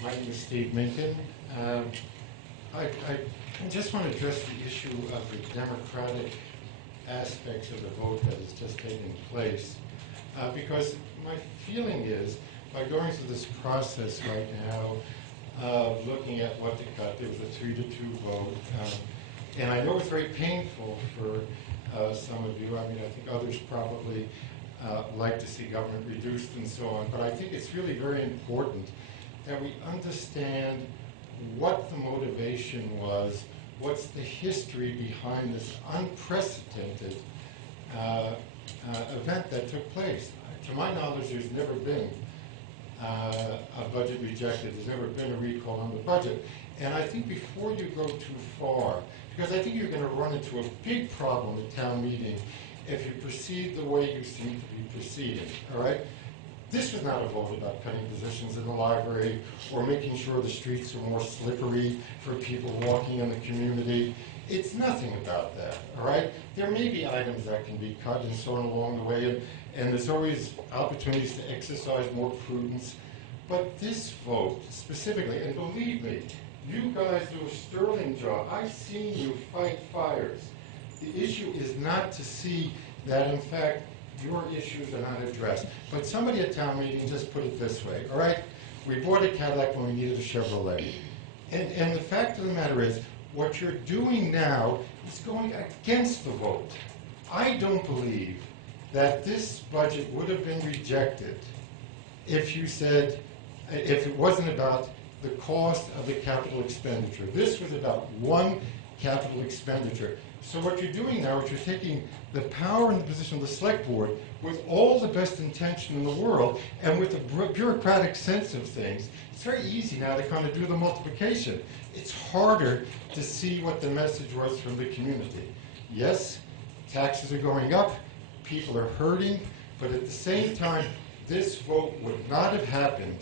My name is Steve Minkin. I just want to address the issue of the democratic aspects of the vote that has just taken place, because my feeling is, by going through this process right now, looking at what they got, there was a 3-2 vote, and I know it's very painful for some of you. I mean, I think others probably like to see government reduced and so on, but I think it's really very important that we understand what the motivation was, what's the history behind this unprecedented event that took place. To my knowledge, there's never been a budget rejected. There's never been a recall on the budget. And I think before you go too far, because I think you're going to run into a big problem at town meeting if you proceed the way you seem to be proceeding, all right? This was not a vote about cutting positions in the library or making sure the streets are more slippery for people walking in the community. It's nothing about that, all right? There may be items that can be cut and so on along the way, and there's always opportunities to exercise more prudence. But this vote specifically, and believe me, you guys do a sterling job. I've seen you fight fires. The issue is not to see that, in fact, your issues are not addressed. But somebody at town meeting just put it this way, all right? We bought a Cadillac when we needed a Chevrolet. And the fact of the matter is, what you're doing now is going against the vote. I don't believe that this budget would have been rejected if you said, if it wasn't about the cost of the capital expenditure. This was about one capital expenditure. So what you're doing now is you're taking the power and the position of the select board with all the best intention in the world and with the bureaucratic sense of things. It's very easy now to kind of do the multiplication. It's harder to see what the message was from the community. Yes, taxes are going up, people are hurting, but at the same time, this vote would not have happened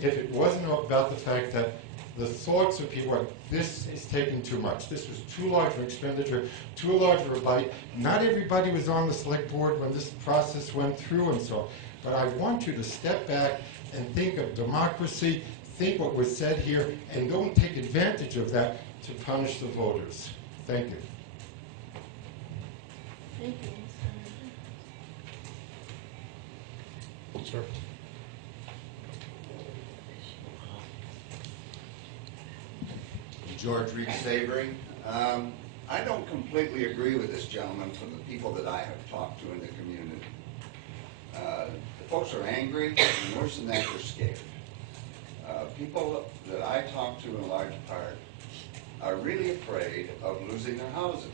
if it wasn't about the fact that the thoughts of people are, this is taking too much. This was too large an expenditure, too large of a bite. Not everybody was on the select board when this process went through and so on. But I want you to step back and think of democracy, think what was said here, and don't take advantage of that to punish the voters. Thank you. Thank you. Sir? George Reed Savory. I don't completely agree with this gentleman from the people that I have talked to in the community. The folks are angry, and worse than that, they're scared. People that I talk to in large part are really afraid of losing their houses.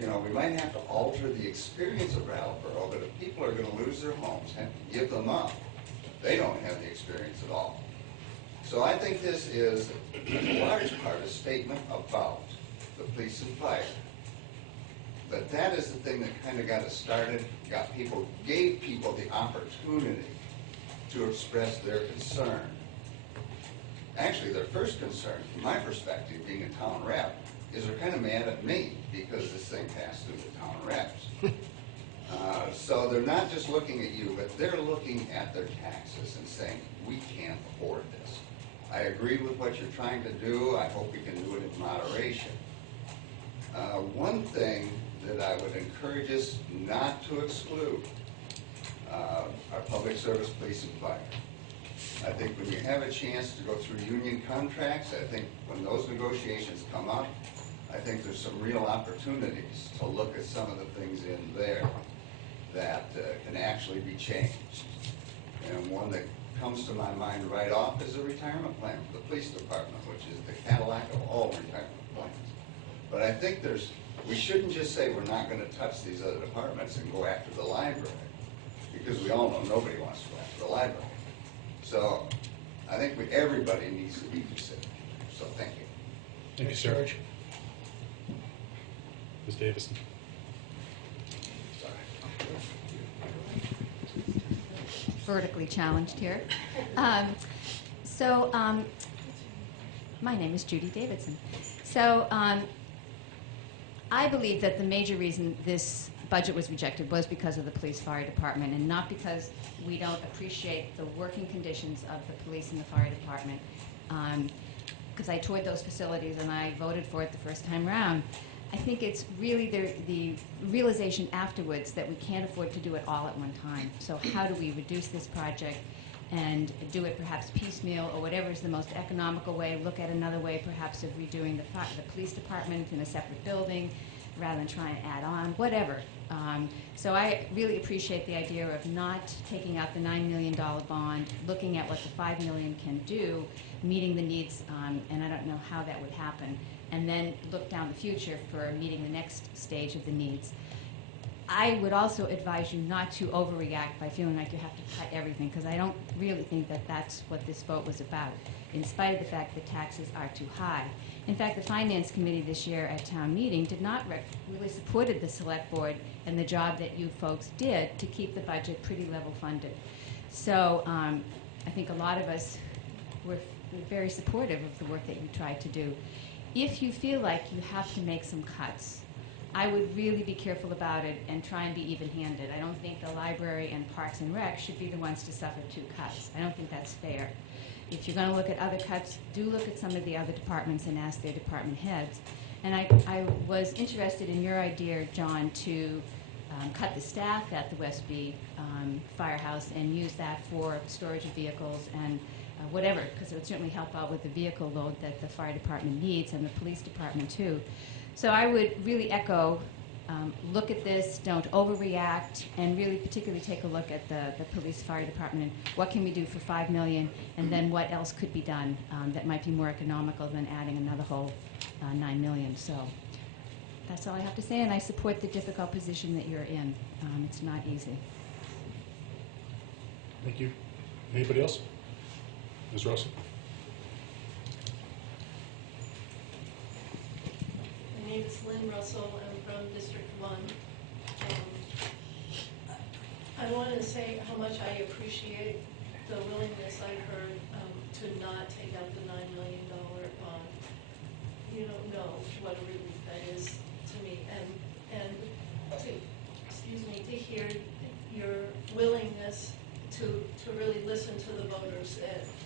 You know, we might have to alter the experience of Brattleboro, but if people are going to lose their homes, have to give them up, they don't have the experience at all. So I think this is, in large part, a statement about the police and fire. But that is the thing that kind of got us started, gave people the opportunity to express their concern. Actually, their first concern, from my perspective, being a town rep, is they're kind of mad at me because this thing passed through the town reps. So they're not just looking at you, but they're looking at their taxes and saying, we can't afford this. I agree with what you're trying to do. I hope we can do it in moderation. One thing that I would encourage us not to exclude are public service, police, and fire. I think when you have a chance to go through union contracts, I think when those negotiations come up, I think there's some real opportunities to look at some of the things in there that can actually be changed. And one that comes to my mind right off is a retirement plan for the police department, which is the Cadillac of all retirement plans. But I think we shouldn't just say we're not going to touch these other departments and go after the library, because we all know nobody wants to go after the library. So I think everybody needs to be considered. So thank you. Thank you, sir. Ms. Davison? Vertically challenged here. My name is Judy Davidson. So I believe that the major reason this budget was rejected was because of the police fire department, and not because we don't appreciate the working conditions of the police and the fire department. Because I toured those facilities and I voted for it the first time around. I think it's really the realization afterwards that we can't afford to do it all at one time. So how do we reduce this project and do it perhaps piecemeal, or whatever is the most economical way, look at another way perhaps of redoing the police department in a separate building rather than trying to add on, whatever. So I really appreciate the idea of not taking out the $9 million bond, looking at what the $5 million can do, meeting the needs, and I don't know how that would happen, and then look down the future for meeting the next stage of the needs. I would also advise you not to overreact by feeling like you have to cut everything, because I don't really think that that's what this vote was about, in spite of the fact that taxes are too high. In fact, the Finance Committee this year at town meeting did not really supported the Select Board and the job that you folks did to keep the budget pretty level funded. So I think a lot of us were very supportive of the work that you tried to do. If you feel like you have to make some cuts, I would really be careful about it and try and be even-handed. I don't think the library and Parks and Rec should be the ones to suffer two cuts. I don't think that's fair. If you're going to look at other cuts, do look at some of the other departments and ask their department heads. And I was interested in your idea, John, to cut the staff at the Westby Firehouse and use that for storage of vehicles and whatever, because it would certainly help out with the vehicle load that the fire department needs, and the police department too. So I would really echo, look at this, don't overreact, and really particularly take a look at the police fire department and what can we do for $5 million, and then what else could be done that might be more economical than adding another whole $9 million. So that's all I have to say, and I support the difficult position that you're in. It's not easy. Thank you. Anybody else? Ms. Russell? My name is Lynn Russell. I'm from District 1. I want to say how much I appreciate the willingness I heard to not take out the $9 million bond. You don't know what a relief that is to me. And to hear your willingness to really listen to the voters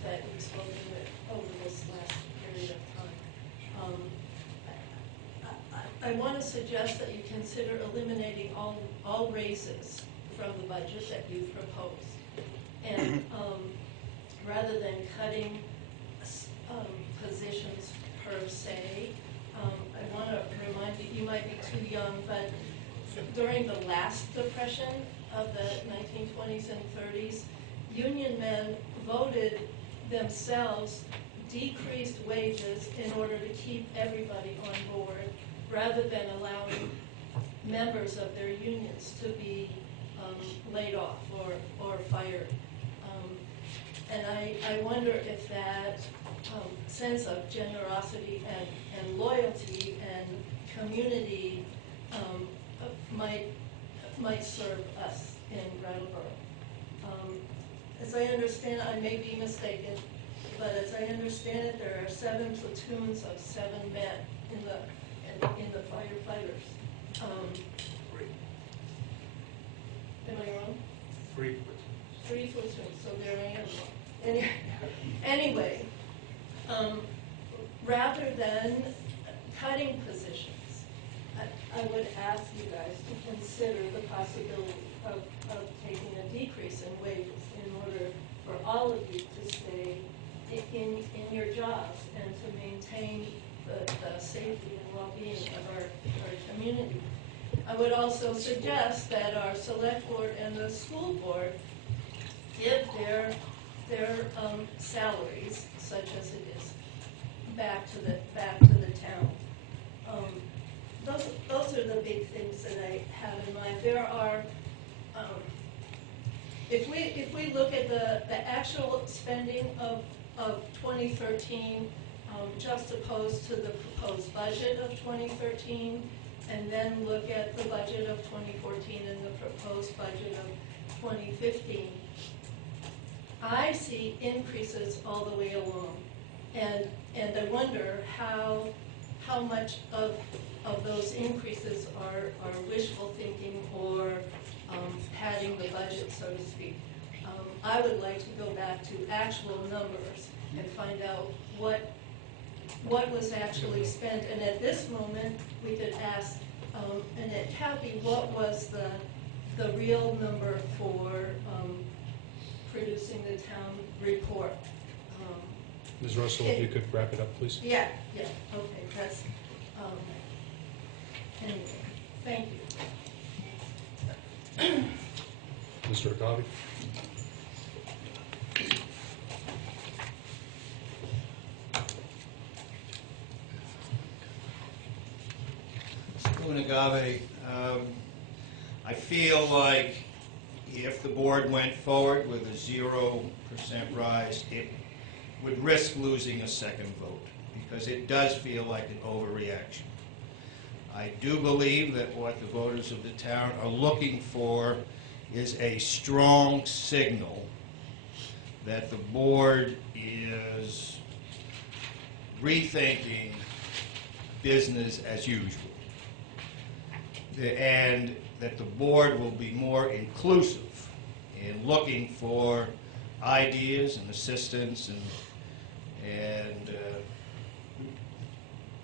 that you've spoken with over this last period of time. I I want to suggest that you consider eliminating all raises from the budget that you proposed. And rather than cutting positions per se, I want to remind you, you might be too young, but during the last depression of the 1920s and 30s, union men voted themselves decreased wages in order to keep everybody on board, rather than allowing members of their unions to be laid off or fired. And I wonder if that sense of generosity and loyalty and community might serve us in Brattleboro. As I understand, I may be mistaken, but as I understand it, there are 7 platoons of 7 men in the firefighters. Am I wrong? 3. 3 platoons, so there I am. Anyway, rather than cutting positions, I would ask you guys to consider the possibility of taking a decrease in wages in order for all of you to stay in your jobs and to maintain the safety and well-being of our community. I would also suggest that our select board and the school board give their salaries, such as it is, back to the town. Those are the big things that I have in mind. There are, if we look at the actual spending of 2013, juxtaposed to the proposed budget of 2013, and then look at the budget of 2014 and the proposed budget of 2015, I see increases all the way along. And I wonder how much of those increases are wishful thinking or padding the budget, so to speak. I would like to go back to actual numbers and find out what was actually spent. And at this moment, we could ask Annette Cappy, what was the real number for producing the town report? Ms. Russell, if you could wrap it up, please. Yeah, okay, that's, anyway, thank you. Mr. Agave? Lou Agave, I feel like if the board went forward with a 0% rise, it would risk losing a second vote, because it does feel like an overreaction. I do believe that what the voters of the town are looking for is a strong signal that the board is rethinking business as usual, and that the board will be more inclusive in looking for ideas and assistance and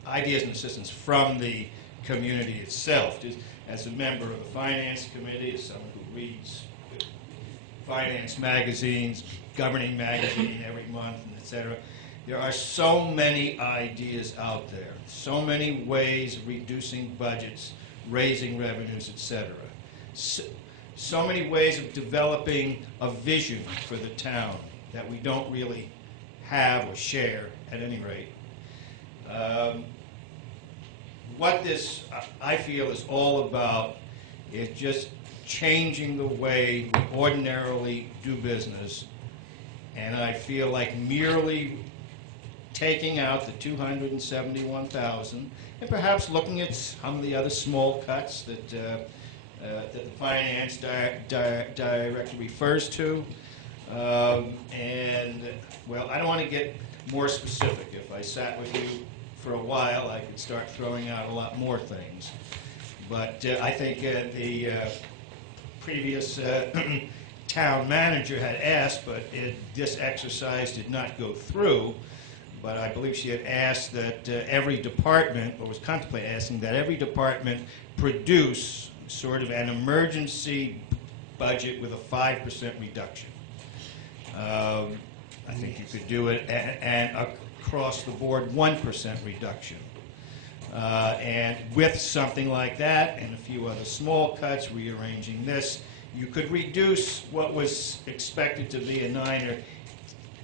ideas and assistance from the community itself. Just as a member of the finance committee, as someone who reads finance magazines, governing magazine every month, and etc., there are so many ideas out there, so many ways of reducing budgets, raising revenues, etc. So many ways of developing a vision for the town that we don't really have or share, at any rate. What this, I feel, is all about is just changing the way we ordinarily do business, and I feel like merely taking out the $271,000 and perhaps looking at some of the other small cuts that that the finance director refers to. And, well, I don't want to get more specific. If I sat with you for a while, I could start throwing out a lot more things. But I think the previous town manager had asked, but this exercise did not go through. but I believe she had asked that every department, or was contemplating asking that every department produce sort of an emergency budget with a 5% reduction. I think you could do it and across the board 1% reduction. And with something like that and a few other small cuts, rearranging this, you could reduce what was expected to be a 9 or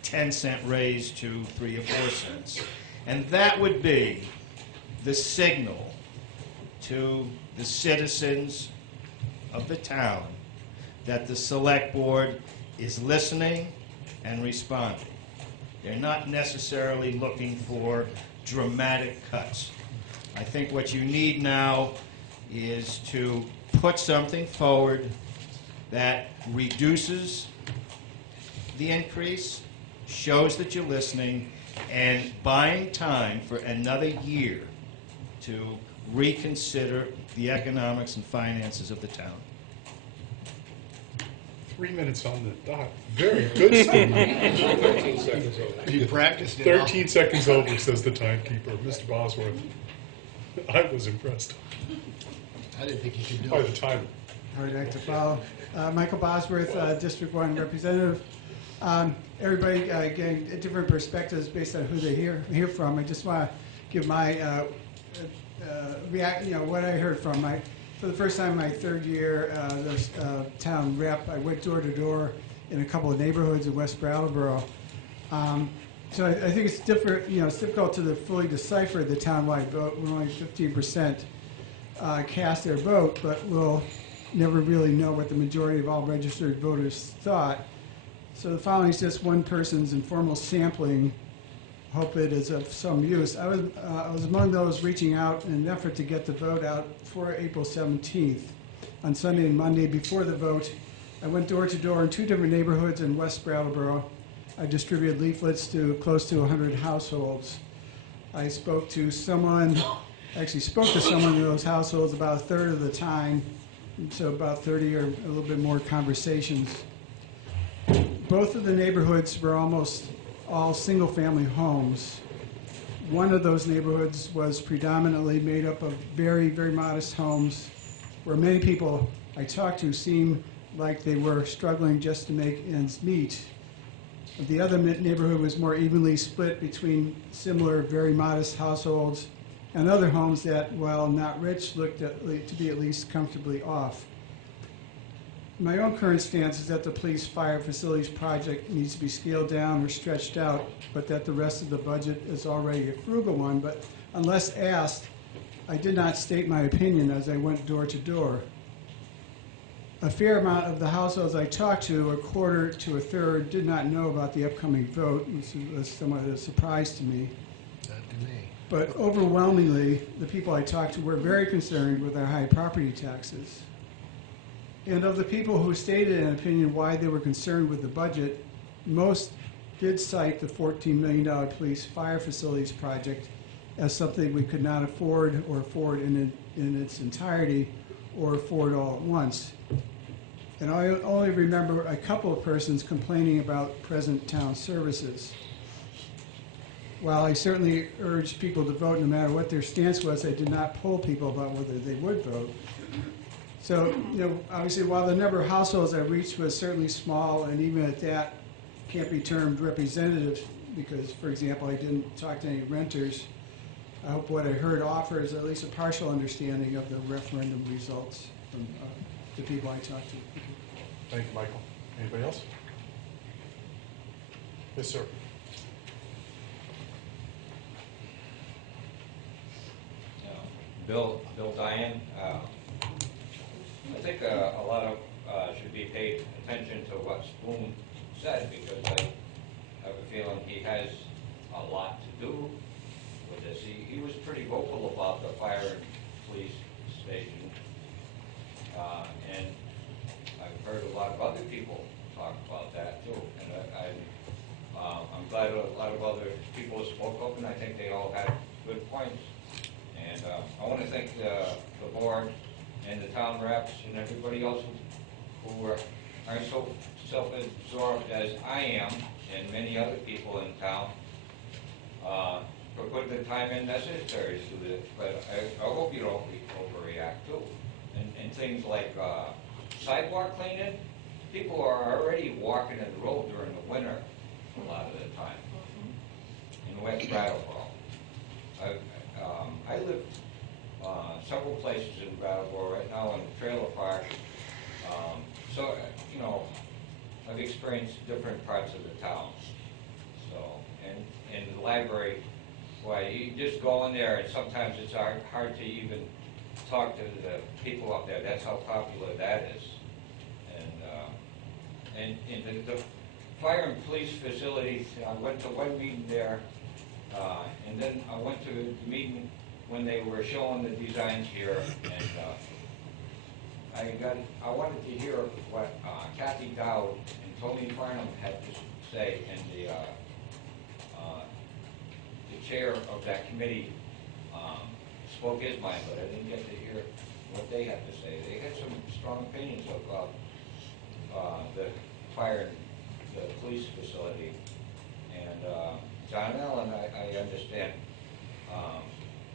10 cent raise to 3 or 4 cents. And that would be the signal to the citizens of the town that the select board is listening and responding. They're not necessarily looking for dramatic cuts. I think what you need now is to put something forward that reduces the increase, shows that you're listening, and buying time for another year to reconsider the economics and finances of the town. 3 minutes on the dot. Very good, Steve. 13 seconds over. You practiced it. 13 seconds over, says the timekeeper, Mr. Bosworth. I was impressed I didn't think you could do by the it. timer. I would like to follow. Michael Bosworth, District 1 Representative. Everybody getting different perspectives based on who they hear from. I just want to give my what I heard from. For the first time in my third year as town rep, I went door to door in a couple of neighborhoods in West Brattleboro. So I think it's different. It's difficult to fully decipher the townwide vote. We're only 15% cast their vote, but we'll never really know what the majority of all registered voters thought. So the following is just one person's informal sampling. Hope it is of some use. I was among those reaching out in an effort to get the vote out for April 17th. On Sunday and Monday before the vote, I went door to door in 2 different neighborhoods in West Brattleboro. I distributed leaflets to close to 100 households. I spoke to someone in those households about a third of the time, so about 30 or a little bit more conversations. Both of the neighborhoods were almost all single-family homes. One of those neighborhoods was predominantly made up of very, very modest homes, where many people I talked to seemed like they were struggling just to make ends meet. The other neighborhood was more evenly split between similar, very modest households and other homes that, while not rich, looked to be at least comfortably off. My own current stance is that the police fire facilities project needs to be scaled down or stretched out, but that the rest of the budget is already a frugal one. But unless asked, I did not state my opinion as I went door to door. A fair amount of the households I talked to, a quarter to a third, did not know about the upcoming vote, which was somewhat of a surprise to me. Not to me. But overwhelmingly, the people I talked to were very concerned with our high property taxes. And of the people who stated an opinion why they were concerned with the budget, most did cite the $14 million police fire facilities project as something we could not afford or afford in its entirety or afford all at once. And I only remember a couple of persons complaining about present town services. While I certainly urged people to vote no matter what their stance was, I did not poll people about whether they would vote. So, obviously, while the number of households I reached was certainly small, and even at that, can't be termed representative because, for example, I didn't talk to any renters. I hope what I heard offers at least a partial understanding of the referendum results from the people I talked to. Thank you, Michael. Anybody else? Yes, sir. Bill Diane, I think a lot of should be paid attention to what Spoon said, because I have a feeling he has a lot to do with this. He was pretty vocal about the fire and police station, and I've heard a lot of other people talk about that too. And I'm glad a lot of other people spoke up, and I think they all had good points. And I want to thank the board and the town reps and everybody else who are so self-absorbed as I am and many other people in town. for putting the time in necessary to do this, but I hope you don't overreact too. And things like sidewalk cleaning, people are already walking in the road during the winter a lot of the time in West Brattleboro. I live several places in Brattleboro right now in the trailer park. So, you know, I've experienced different parts of the town. So, and the library, why, you just go in there and sometimes it's hard to even talk to the people up there. That's how popular that is. And the fire and police facilities, I went to one meeting there, and then I went to the meeting when they were showing the designs here, and I wanted to hear what Kathy Dowd and Tony Farnham had to say, and the chair of that committee spoke his mind, but I didn't get to hear what they had to say. They had some strong opinions about the fire and the police facility, and John Allen, I understand,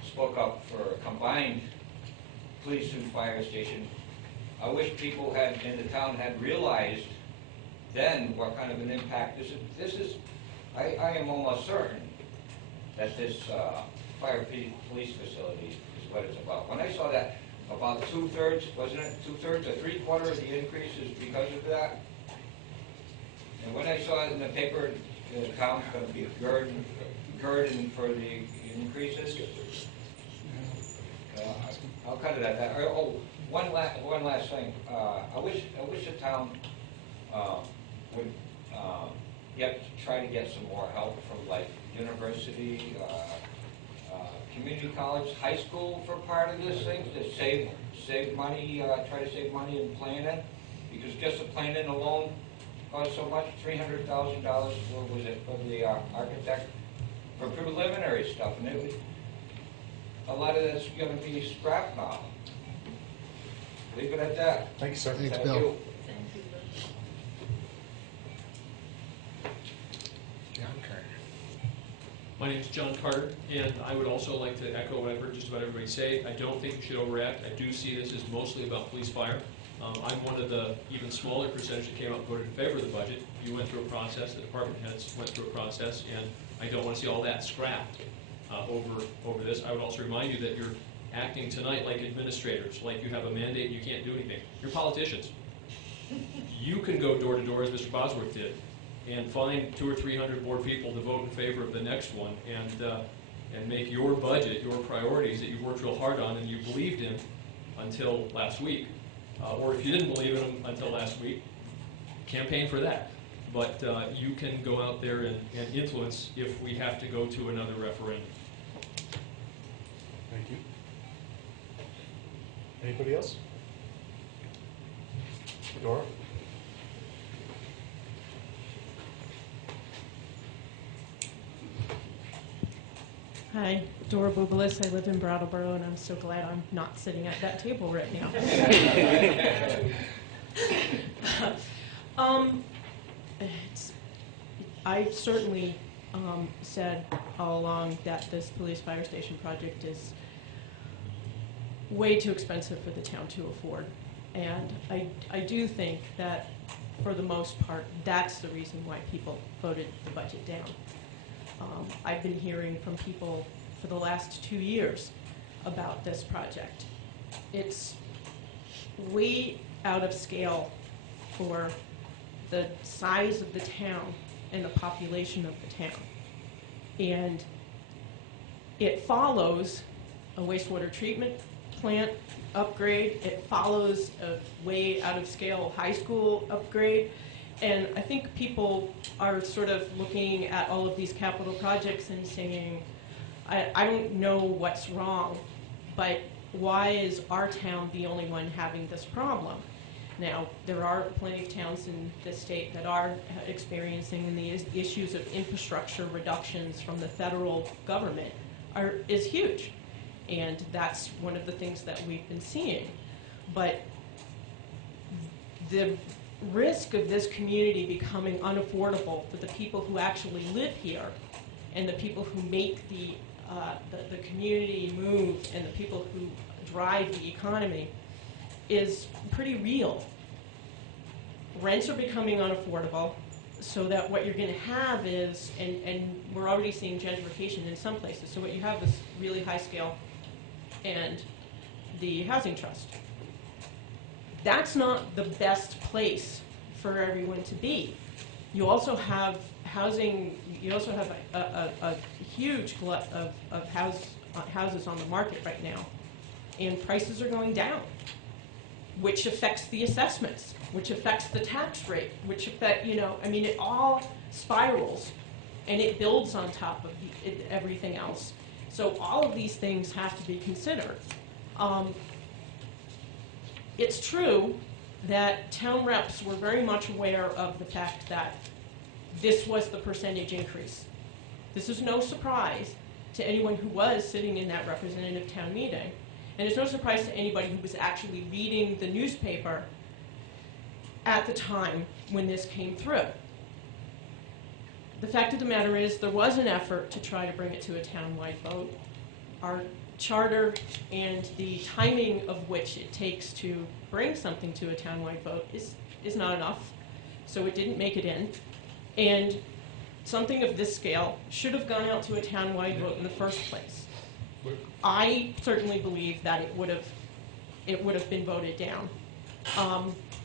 spoke up for a combined police and fire station. I wish people in the town had realized then what kind of an impact this is. I am almost certain that this fire police facility is what it's about. When I saw that about 2/3, wasn't it 2/3 or 3/4 of the increase is because of that? And when I saw it in the paper, the town's going to be burdened for the increases, I'll cut it at that. Oh, one last thing. I wish the town would try to get some more help from like university, community college, high school for part of this thing to save money, try to save money in planning, because just the planning alone cost so much, $300,000, what was it, for the architect, for preliminary stuff, and a lot of that's going to be scrapped now. Leave it at that. Thank you, sir. Thank you. John Carter. My name is John Carter, and I would also like to echo what I've heard just about everybody say. I don't think you should overact. I do see this as mostly about police fire. I'm one of the even smaller percentage that came out and voted in favor of the budget. You went through a process, the department heads went through a process, and I don't want to see all that scrapped over this. I would also remind you that you're acting tonight like administrators, like you have a mandate and you can't do anything. You're politicians. You can go door to door, as Mr. Bosworth did, and find 200 or 300 more people to vote in favor of the next one, and make your budget, your priorities that you've worked real hard on and you believed in until last week. Or if you didn't believe in them until last week, campaign for that. But you can go out there and influence if we have to go to another referendum. Thank you. Anybody else? Dora? Hi, Dora Bubalis. I live in Brattleboro, and I'm so glad I'm not sitting at that table right now. I certainly said all along that this police fire station project is way too expensive for the town to afford. And I do think that, for the most part, that's the reason why people voted the budget down. I've been hearing from people for the last 2 years about this project. It's way out of scale for the size of the town and the population of the town. And it follows a wastewater treatment plant upgrade. It follows a way out of scale high school upgrade. And I think people are sort of looking at all of these capital projects and saying, I don't know what's wrong, but why is our town the only one having this problem? Now, there are plenty of towns in the state that are experiencing the issues of infrastructure reductions from the federal government is huge. And that's one of the things that we've been seeing. But the risk of this community becoming unaffordable for the people who actually live here and the people who make the community move and the people who drive the economy is pretty real. Rents are becoming unaffordable, so that what you're going to have is, and we're already seeing gentrification in some places, so what you have is really high scale and the housing trust. That's not the best place for everyone to be. You also have housing, you also have a huge glut of houses on the market right now, and prices are going down, which affects the assessments, which affects the tax rate, which affect, I mean, it all spirals, and it builds on top of everything else. So all of these things have to be considered. It's true that town reps were very much aware of the fact that this was the percentage increase. This is no surprise to anyone who was sitting in that representative town meeting. And it's no surprise to anybody who was actually reading the newspaper at the time when this came through. The fact of the matter is there was an effort to try to bring it to a town-wide vote. Our charter and the timing of which it takes to bring something to a town-wide vote is not enough, so it didn't make it in. And something of this scale should have gone out to a town-wide vote in the first place. I certainly believe that it would have been voted down.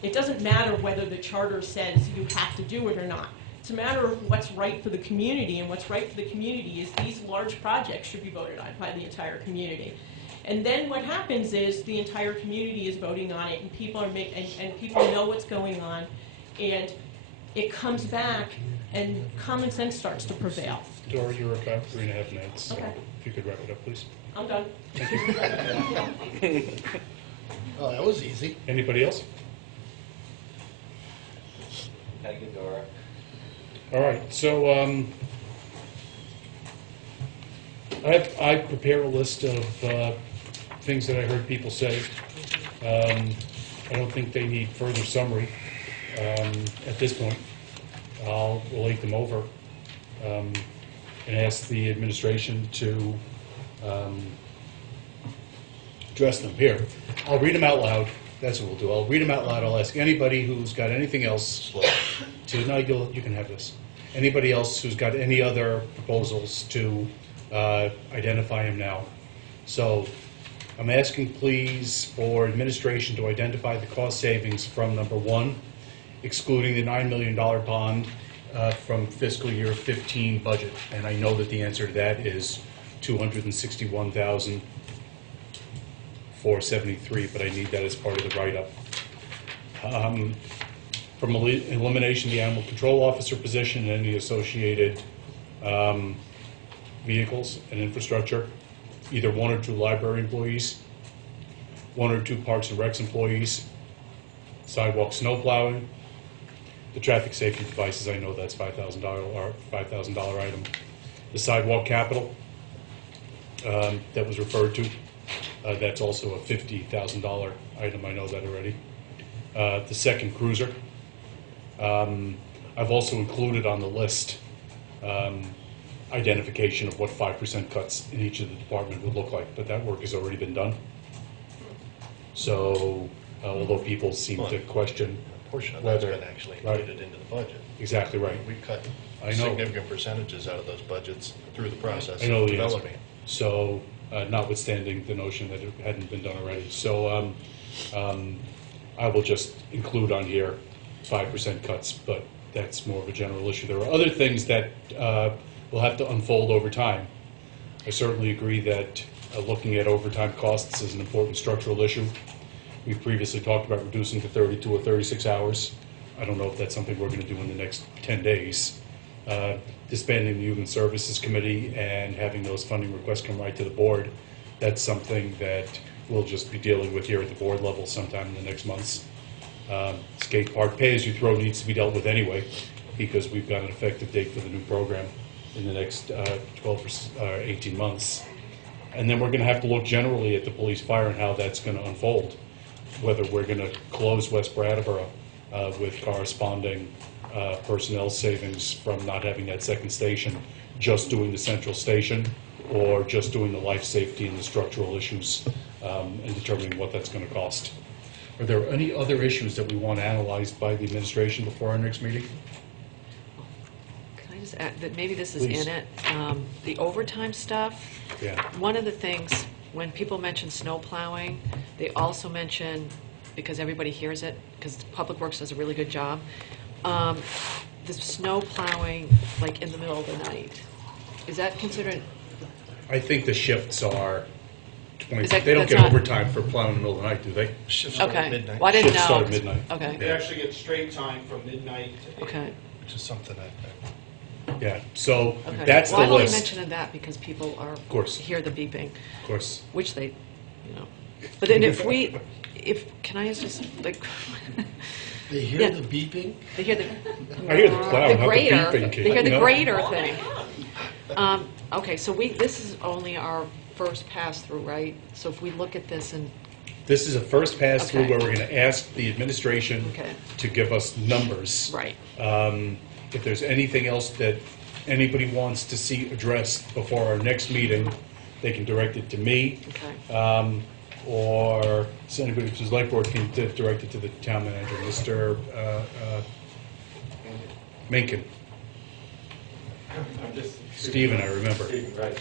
It doesn't matter whether the charter says you have to do it or not. It's a matter of what's right for the community, and what's right for the community is these large projects should be voted on by the entire community. And then what happens is the entire community is voting on it, and people are and people know what's going on, and it comes back, and common sense starts to prevail. Dora, you're about 3.5 minutes, so Okay. if you could wrap it up, please. I'm done. Oh, that was easy. Anybody else? Thank you, Dora. All right, so I prepared a list of things that I heard people say. I don't think they need further summary at this point. I'll relate them over and ask the administration to address them. Here, I'll read them out loud. That's what we'll do. I'll read them out loud. I'll ask anybody who's got anything else to, no, you can have this. Anybody else who's got any other proposals to identify them now. So I'm asking, please, for administration to identify the cost savings from number 1, excluding the $9 million bond from fiscal year 15 budget. And I know that the answer to that is $261,473, but I need that as part of the write-up. From elimination of the animal control officer position and any associated vehicles and infrastructure, either 1 or 2 library employees, 1 or 2 parks and recs employees, sidewalk snow plowing, the traffic safety devices, I know that's $5,000 item. The sidewalk capital that was referred to, that's also a $50,000 item, I know that already. The second cruiser. I've also included on the list identification of what 5% cuts in each of the department would look like, but that work has already been done. So, although people seem to question A portion of that's whether, been actually right. included into the budget. Exactly right. We cut I know. significant percentages out of those budgets through the process I know of the answer. developing. So, notwithstanding the notion that it hadn't been done already. So, I will just include on here 5% cuts, but that's more of a general issue. There are other things that will have to unfold over time. I certainly agree that looking at overtime costs is an important structural issue. We've previously talked about reducing to 32 or 36 hours. I don't know if that's something we're going to do in the next 10 days. Disbanding the Human Services Committee and having those funding requests come right to the board, that's something that we'll just be dealing with here at the board level sometime in the next months. Skate park pay-as-you-throw needs to be dealt with anyway, because we've got an effective date for the new program in the next 12 or 18 months. And then we're going to have to look generally at the police fire and how that's going to unfold, whether we're going to close West Brattleboro with corresponding personnel savings from not having that second station just doing the central station or just doing the life safety and the structural issues, and determining what that's going to cost. Are there any other issues that we want analyzed by the administration before our next meeting? Can I just add, that maybe this is Please. in it, the overtime stuff? Yeah. One of the things, when people mention snow plowing, they also mention, because everybody hears it, because Public Works does a really good job, the snow plowing, like in the middle of the night. Is that considered, I think the shifts are 20, Is that- they don't that's get not- overtime for plowing in the middle of the night, do they? Shifts start at okay, midnight, well, I didn't know. Shifts start at midnight. Okay, Yeah. actually get straight time from midnight to 8. okay, which is something Yeah, so okay. that's Well, the I'm only list. mentioning that because people are, course. hear the beeping, Of course. which they, but then can I just, like, They hear Yeah. the beeping? they hear the. I hear the cloud, not the grater. beeping, Kate, They hear the you know? grater thing. Okay, so this is only our first pass-through, right? So if we look at this and, This is a first pass through Okay. where we're going to ask the administration Okay. to give us numbers. right, If there's anything else that anybody wants to see addressed before our next meeting, they can direct it to me. okay. Or so anybody from the select board can direct it to the town manager, Mr. Mencken. I'm just. Stephen, I remember. Stephen, right.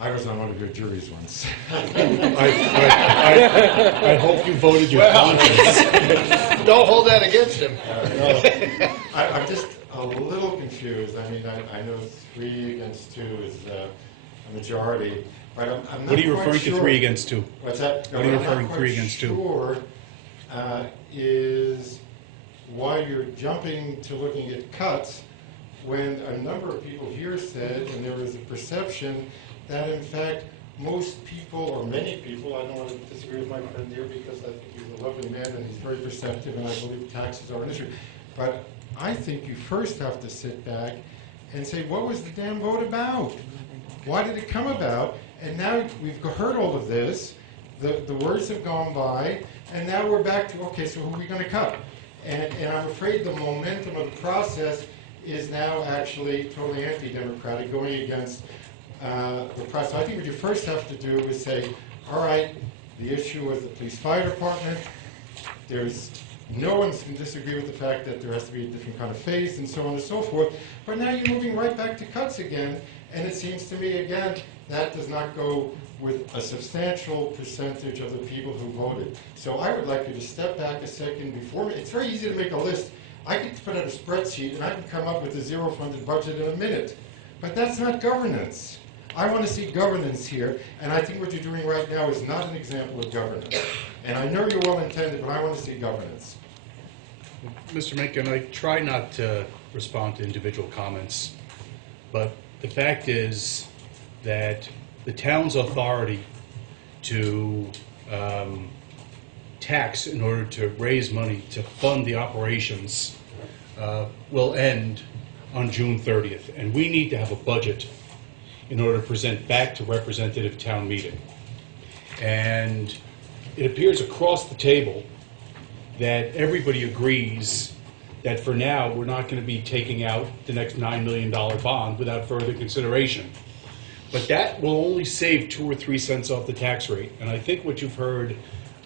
I was on one of your juries once. I hope you voted your conscience. Don't hold that against him. I'm just a little confused. I mean, I know 3 against 2 is a majority, but I'm not What are you quite referring to sure. 3 against 2? What's that? What are you I'm not referring quite 3 against 2? Sure, is why you're jumping to looking at cuts when a number of people here said, and there was a perception that in fact most people, or many people, I don't want to disagree with my friend here because I think he's a lovely man and he's very perceptive and I believe taxes are an issue, but I think you first have to sit back and say, what was the damn vote about? Why did it come about? And now we've heard all of this, the words have gone by, and now we're back to, okay, so who are we going to cut? And I'm afraid the momentum of the process is now actually totally anti-democratic, going against the process. I think what you first have to do is say, all right, the issue was the police fire department. No one's can disagree with the fact that there has to be a different kind of phase and so on and so forth. But now you're moving right back to cuts again, and it seems to me, again, that does not go with a substantial percentage of the people who voted. So I would like you to step back a second before me. It's very easy to make a list. I could put out a spreadsheet and I can come up with a zero-funded budget in a minute. But that's not governance. I want to see governance here, and I think what you're doing right now is not an example of governance. And I know you're well-intended, but I want to see governance. Mr. Mencken, I try not to respond to individual comments, but the fact is that the town's authority to tax in order to raise money to fund the operations will end on June 30th, and we need to have a budget in order to present back to representative town meeting. And it appears across the table that everybody agrees that for now, we're not going to be taking out the next $9 million bond without further consideration. But that will only save 2 or 3 cents off the tax rate. And I think what you've heard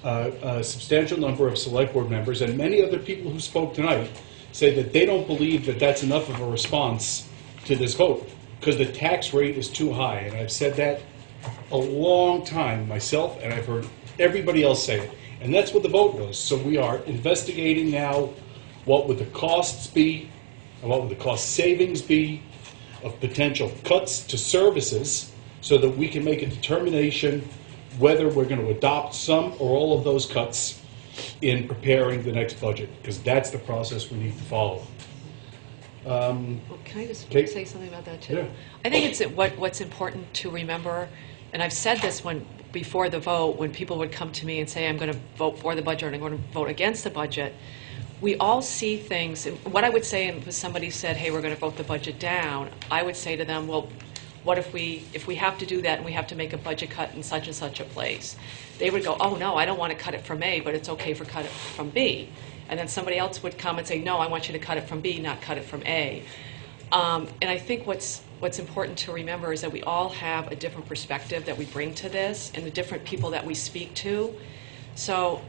a substantial number of select board members and many other people who spoke tonight say that they don't believe that that's enough of a response to this vote because the tax rate is too high. And I've said that a long time myself, and I've heard everybody else say it. And that's what the vote was. So we are investigating now what would the costs be and what would the cost savings be of potential cuts to services so that we can make a determination whether we're going to adopt some or all of those cuts in preparing the next budget, because that's the process we need to follow. Well, can I just Kate? say something about that too? Yeah. I think it's what's important to remember, and I've said this before the vote, when people would come to me and say, I'm going to vote for the budget or I'm going to vote against the budget, we all see things. What I would say if somebody said, hey, we're going to vote the budget down, I would say to them, well, what if we have to do that and we have to make a budget cut in such and such a place? They would go, oh, no, I don't want to cut it from A, but it's okay for cut it from B. And then somebody else would come and say, no, I want you to cut it from B, not cut it from A. And I think what's important to remember is that we all have a different perspective that we bring to this and the different people that we speak to. So,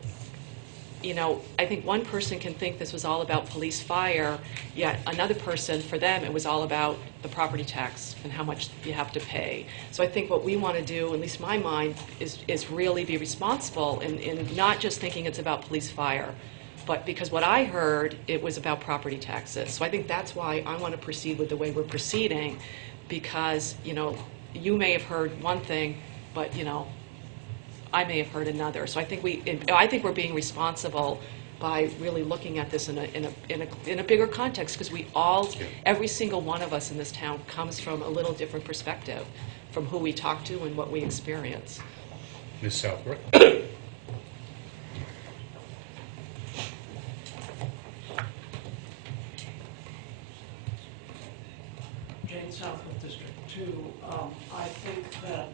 you know, I think one person can think this was all about police fire, yet another person, for them, it was all about the property tax and how much you have to pay. So I think what we want to do, at least my mind, is really be responsible in not just thinking it's about police fire, but because what I heard, it was about property taxes. So I think that's why I want to proceed with the way we're proceeding, because, you know, you may have heard one thing, but, you know, I may have heard another. So I think we're being responsible by really looking at this in a bigger context, because we all, every single one of us in this town comes from a little different perspective from who we talk to and what we experience. Ms. Southbrook? Jane Southwood District 2. I think that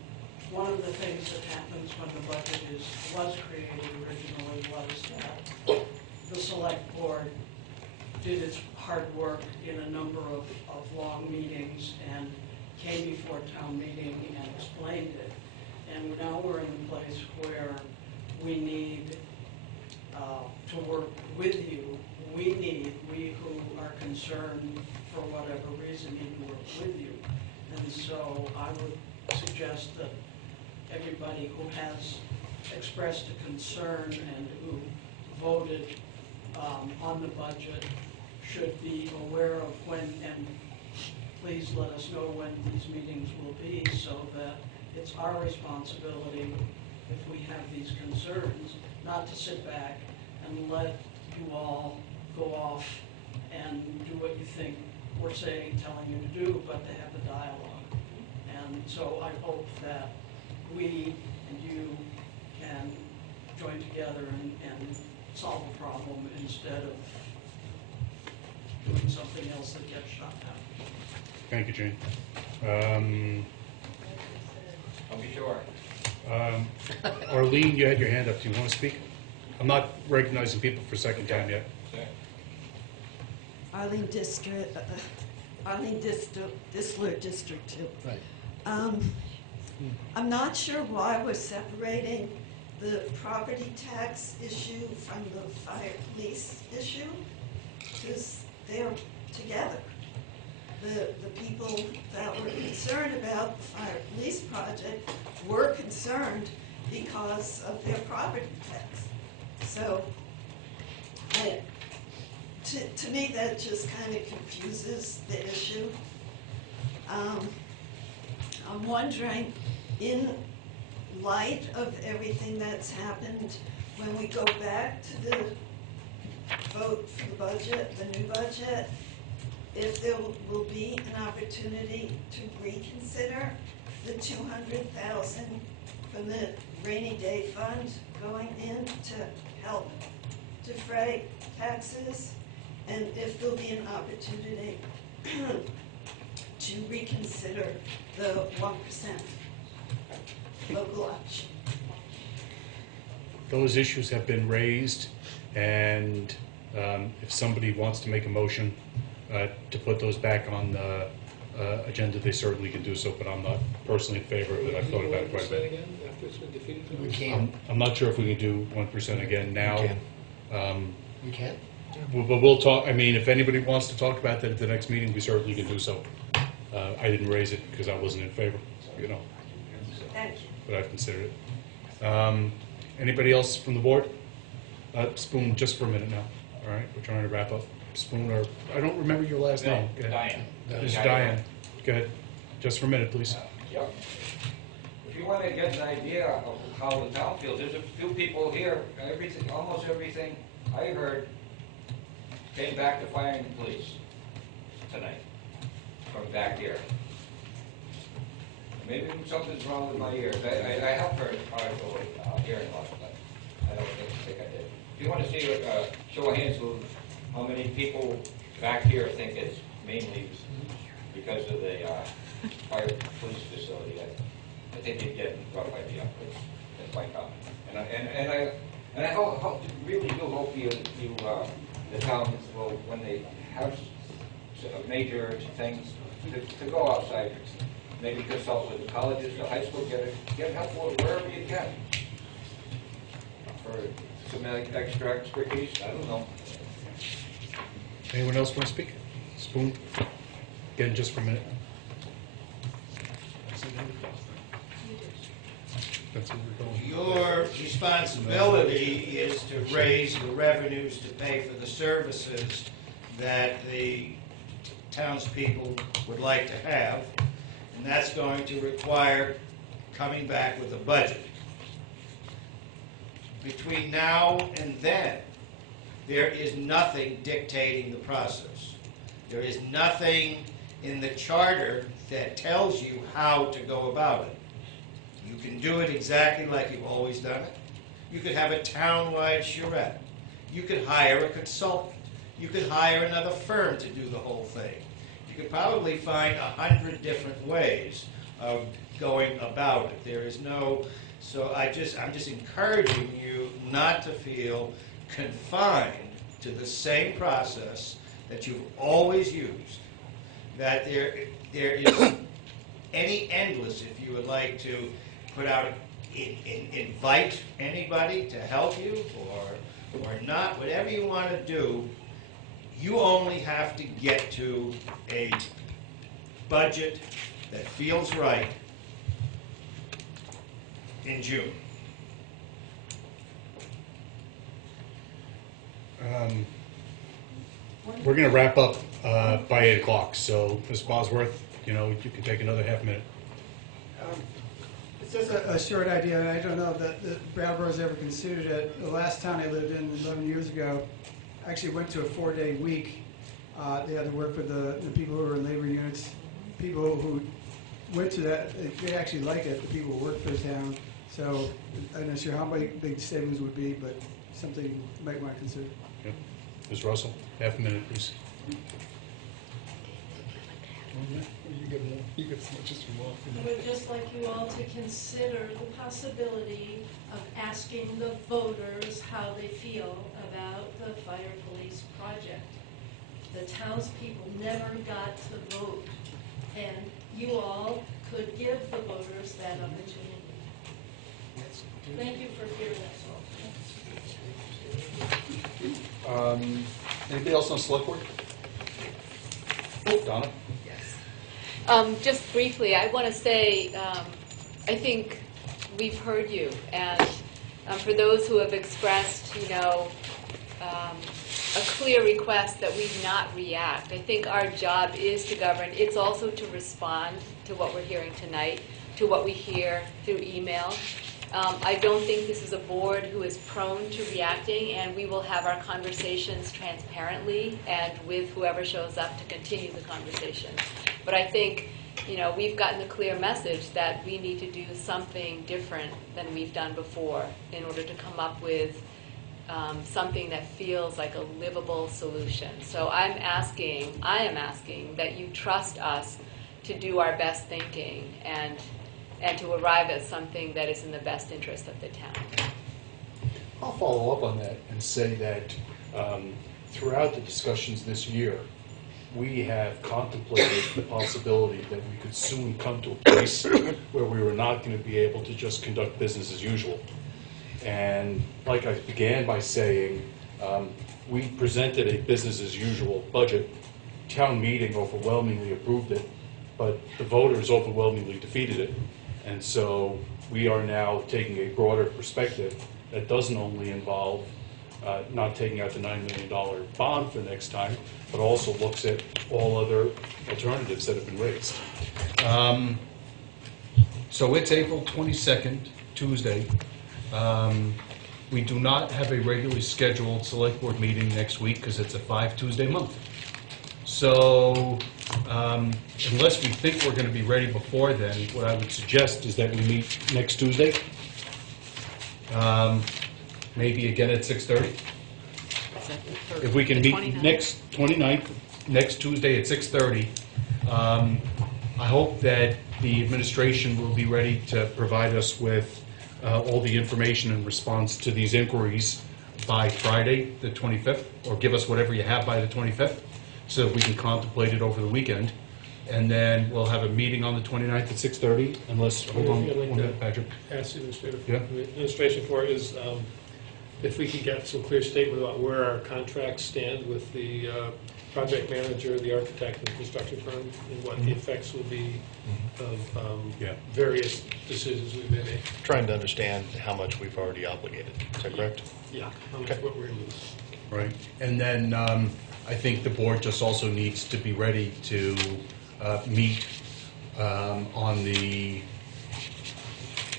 one of the things that happens when the budget was created originally was that the select board did its hard work in a number of long meetings and came before town meeting and explained it. And now we're in the place where we need to work with you. We who are concerned for whatever reason need to work with you. And so I would suggest that everybody who has expressed a concern and who voted on the budget should be aware of when, and please let us know when these meetings will be, so that it's our responsibility, if we have these concerns, not to sit back and let you all go off and do what you think we're saying, telling you to do, but to have the dialogue. And so I hope that we and you can join together and solve the problem instead of doing something else that gets shut down. Thank you, Jane. I'll be sure. Arlene, you had your hand up. Do you want to speak? I'm not recognizing people for a second time yet. Arlene Disler, District 2. Right. I'm not sure why we're separating the property tax issue from the fire police issue, because they're together. The people that were concerned about the fire police project were concerned because of their property tax. So, to me, that just kind of confuses the issue. I'm wondering, in light of everything that's happened, when we go back to the vote for the budget, the new budget, if there will be an opportunity to reconsider the $200,000 from the rainy day fund going in to help defray taxes, and if there'll be an opportunity to reconsider the 1% local option. Those issues have been raised, and if somebody wants to make a motion to put those back on the agenda, they certainly can do so, but I'm not personally in favor of it. I've thought about it quite a bit. Again, after it's been defeated? We can. I'm not sure if we can do 1% again now. We can? But we'll talk, I mean, if anybody wants to talk about that at the next meeting, we certainly can do so. I didn't raise it because I wasn't in favor, you know. Thank you. But I've considered it. Anybody else from the board? Spoon, just for a minute now, all right? We're trying to wrap up. Spoon, or, I don't remember your last name. Go ahead. Diane. Ms. Diane, go ahead. Just for a minute, please. Yeah. If you want to get an idea of how the town feels, there's a few people here, almost everything I heard came back to fire and police tonight, from back here. Maybe something's wrong with my ears. I have heard partial hearing loss, but I don't think I did. If you want to see, show of hands of how many people back here think it's mainly because of the fire police facility, I think you'd get rough idea. It's quite common. And I hope, really do hope the towns will, when they have major things, to go outside. Maybe consult with the colleges, the high school, get help wherever you can. For some extra expertise, I don't know. Anyone else want to speak? Spoon? Again, just for a minute. That's where we're going. Your responsibility is to raise the revenues to pay for the services that the townspeople would like to have, and that's going to require coming back with a budget. Between now and then, there is nothing dictating the process. There is nothing in the charter that tells you how to go about it. You can do it exactly like you've always done it. You could have a town-wide charrette. You could hire a consultant. You could hire another firm to do the whole thing. You could probably find 100 different ways of going about it. There is no, so I'm just encouraging you not to feel confined to the same process that you've always used. That there is any endless, if you would like to put out, invite anybody to help you or not, whatever you want to do, you only have to get to a budget that feels right in June. We're going to wrap up by 8 o'clock, so Ms. Bosworth, you can take another half minute. It's just a short idea, and I don't know that Brattleboro's ever considered it. The last town I lived in 11 years ago, I actually went to a 4-day week. They had to work with the people who were in labor units. People who went to that, they actually like it, the people who work for the town. So I'm not sure how big savings would be, but something you might want to consider. Okay. Ms. Russell, half a minute, please. I would just like you all to consider the possibility of asking the voters how they feel about the fire police project. The townspeople never got to vote, and you all could give the voters that opportunity. Thank you for hearing us all. Anybody else on the select board? Donna? Just briefly, I want to say, I think we've heard you, and for those who have expressed, a clear request that we not react, I think our job is to govern. It's also to respond to what we're hearing tonight, to what we hear through email. I don't think this is a board who is prone to reacting, and we will have our conversations transparently and with whoever shows up to continue the conversation. But I think, we've gotten a clear message that we need to do something different than we've done before in order to come up with something that feels like a livable solution. So I am asking that you trust us to do our best thinking and to arrive at something that is in the best interest of the town. I'll follow up on that and say that throughout the discussions this year, we have contemplated the possibility that we could soon come to a place where we were not going to be able to just conduct business as usual. And like I began by saying, we presented a business as usual budget. Town meeting overwhelmingly approved it, but the voters overwhelmingly defeated it. And so we are now taking a broader perspective that doesn't only involve not taking out the $9 million bond for next time, but also looks at all other alternatives that have been raised. So it's April 22nd, Tuesday. We do not have a regularly scheduled select board meeting next week because it's a 5 Tuesday month. So unless we think we're going to be ready before then, what I would suggest is that we meet next Tuesday, maybe again at 6:30. If we can meet 29th, next Tuesday at 6:30, I hope that the administration will be ready to provide us with all the information in response to these inquiries by Friday, the 25th, or give us whatever you have by the 25th, so that we can contemplate it over the weekend. And then we'll have a meeting on the 29th at 6:30, unless, hold on, One thing I'd like one to minute, Patrick. ask the Yeah. administration for is if we could get some clear statement about where our contracts stand with the project manager, the architect, and the construction firm, and what the effects will be of various decisions we may make. Trying to understand how much we've already obligated. Is that correct? Yeah, how much Okay. what we're going to lose. Right, and then I think the board just also needs to be ready to meet on the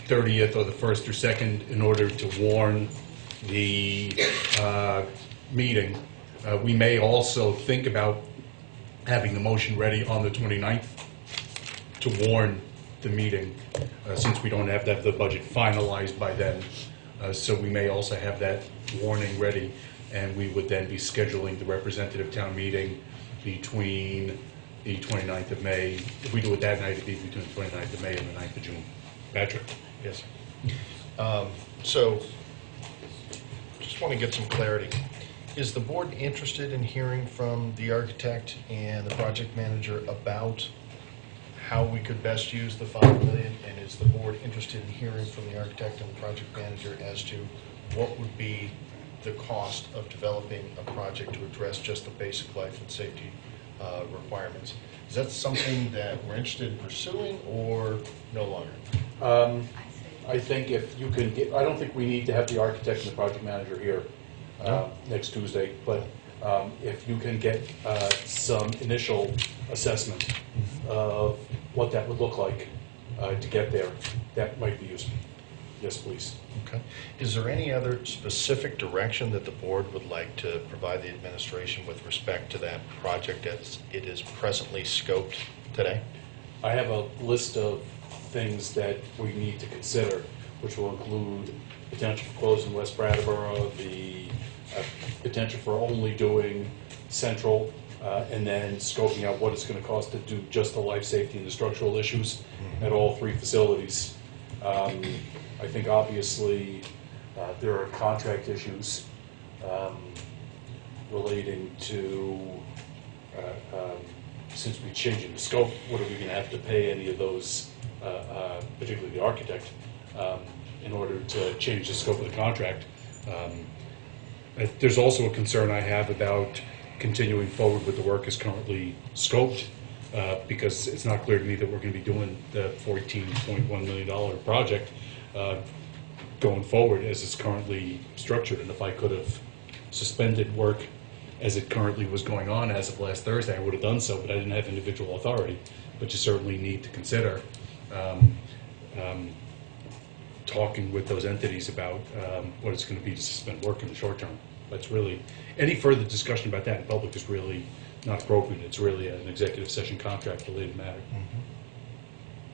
30th or the 1st or 2nd in order to warn the meeting. We may also think about having the motion ready on the 29th to warn the meeting, since we don't have to have the budget finalized by then. So we may also have that warning ready, and we would then be scheduling the representative town meeting between the 29th of May. If we do it that night, it'd be between the 29th of May and the 9th of June. Patrick? Yes. So, just want to get some clarity. Is the board interested in hearing from the architect and the project manager about how we could best use the $5 million? And is the board interested in hearing from the architect and the project manager as to what would be the cost of developing a project to address just the basic life and safety requirements? Is that something that we're interested in pursuing, or no longer? I think if you can get, I don't think we need to have the architect and the project manager here next Tuesday, but if you can get some initial assessment of what that would look like to get there, that might be useful. Yes, please. Okay. Is there any other specific direction that the board would like to provide the administration with respect to that project as it is presently scoped today? I have a list of things that we need to consider, which will include potential for closing West Brattleboro, the potential for only doing central, and then scoping out what it's going to cost to do just the life safety and the structural issues at all three facilities. I think obviously there are contract issues relating to, since we're changing the scope, what are we going to have to pay any of those, particularly the architect, in order to change the scope of the contract. There's also a concern I have about continuing forward with the work as currently scoped, because it's not clear to me that we're going to be doing the $14.1 million project going forward as it's currently structured. And if I could have suspended work as it currently was going on as of last Thursday, I would have done so, but I didn't have individual authority. But you certainly need to consider talking with those entities about what it's going to be to suspend work in the short term. That's really, any further discussion about that in public is really not appropriate. It's really an executive session contract related matter.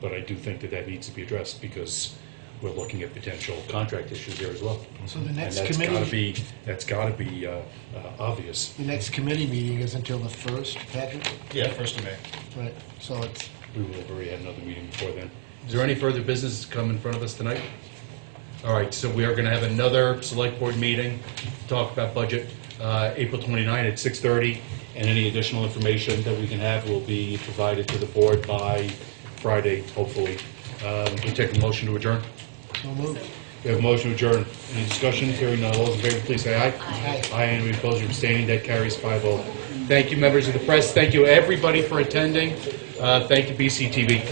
But I do think that that needs to be addressed, because we're looking at potential contract issues there as well. So the next And committee, that's got to be obvious. the next committee meeting is until the 1st, Patrick? Yeah, 1st of May. Right, so it's, We will have already had another meeting before then. Is there any further business to come in front of us tonight? All right, so we are going to have another select board meeting to talk about budget, April 29 at 6:30, and any additional information that we can have will be provided to the board by Friday, hopefully. We take a motion to adjourn. so moved. We have a motion to adjourn. Any discussion? Hearing none, all those in favor, please say aye. Aye. Aye, any opposed or abstaining, that carries 5-0. Thank you, members of the press. Thank you, everybody, for attending. Thank you, BCTV.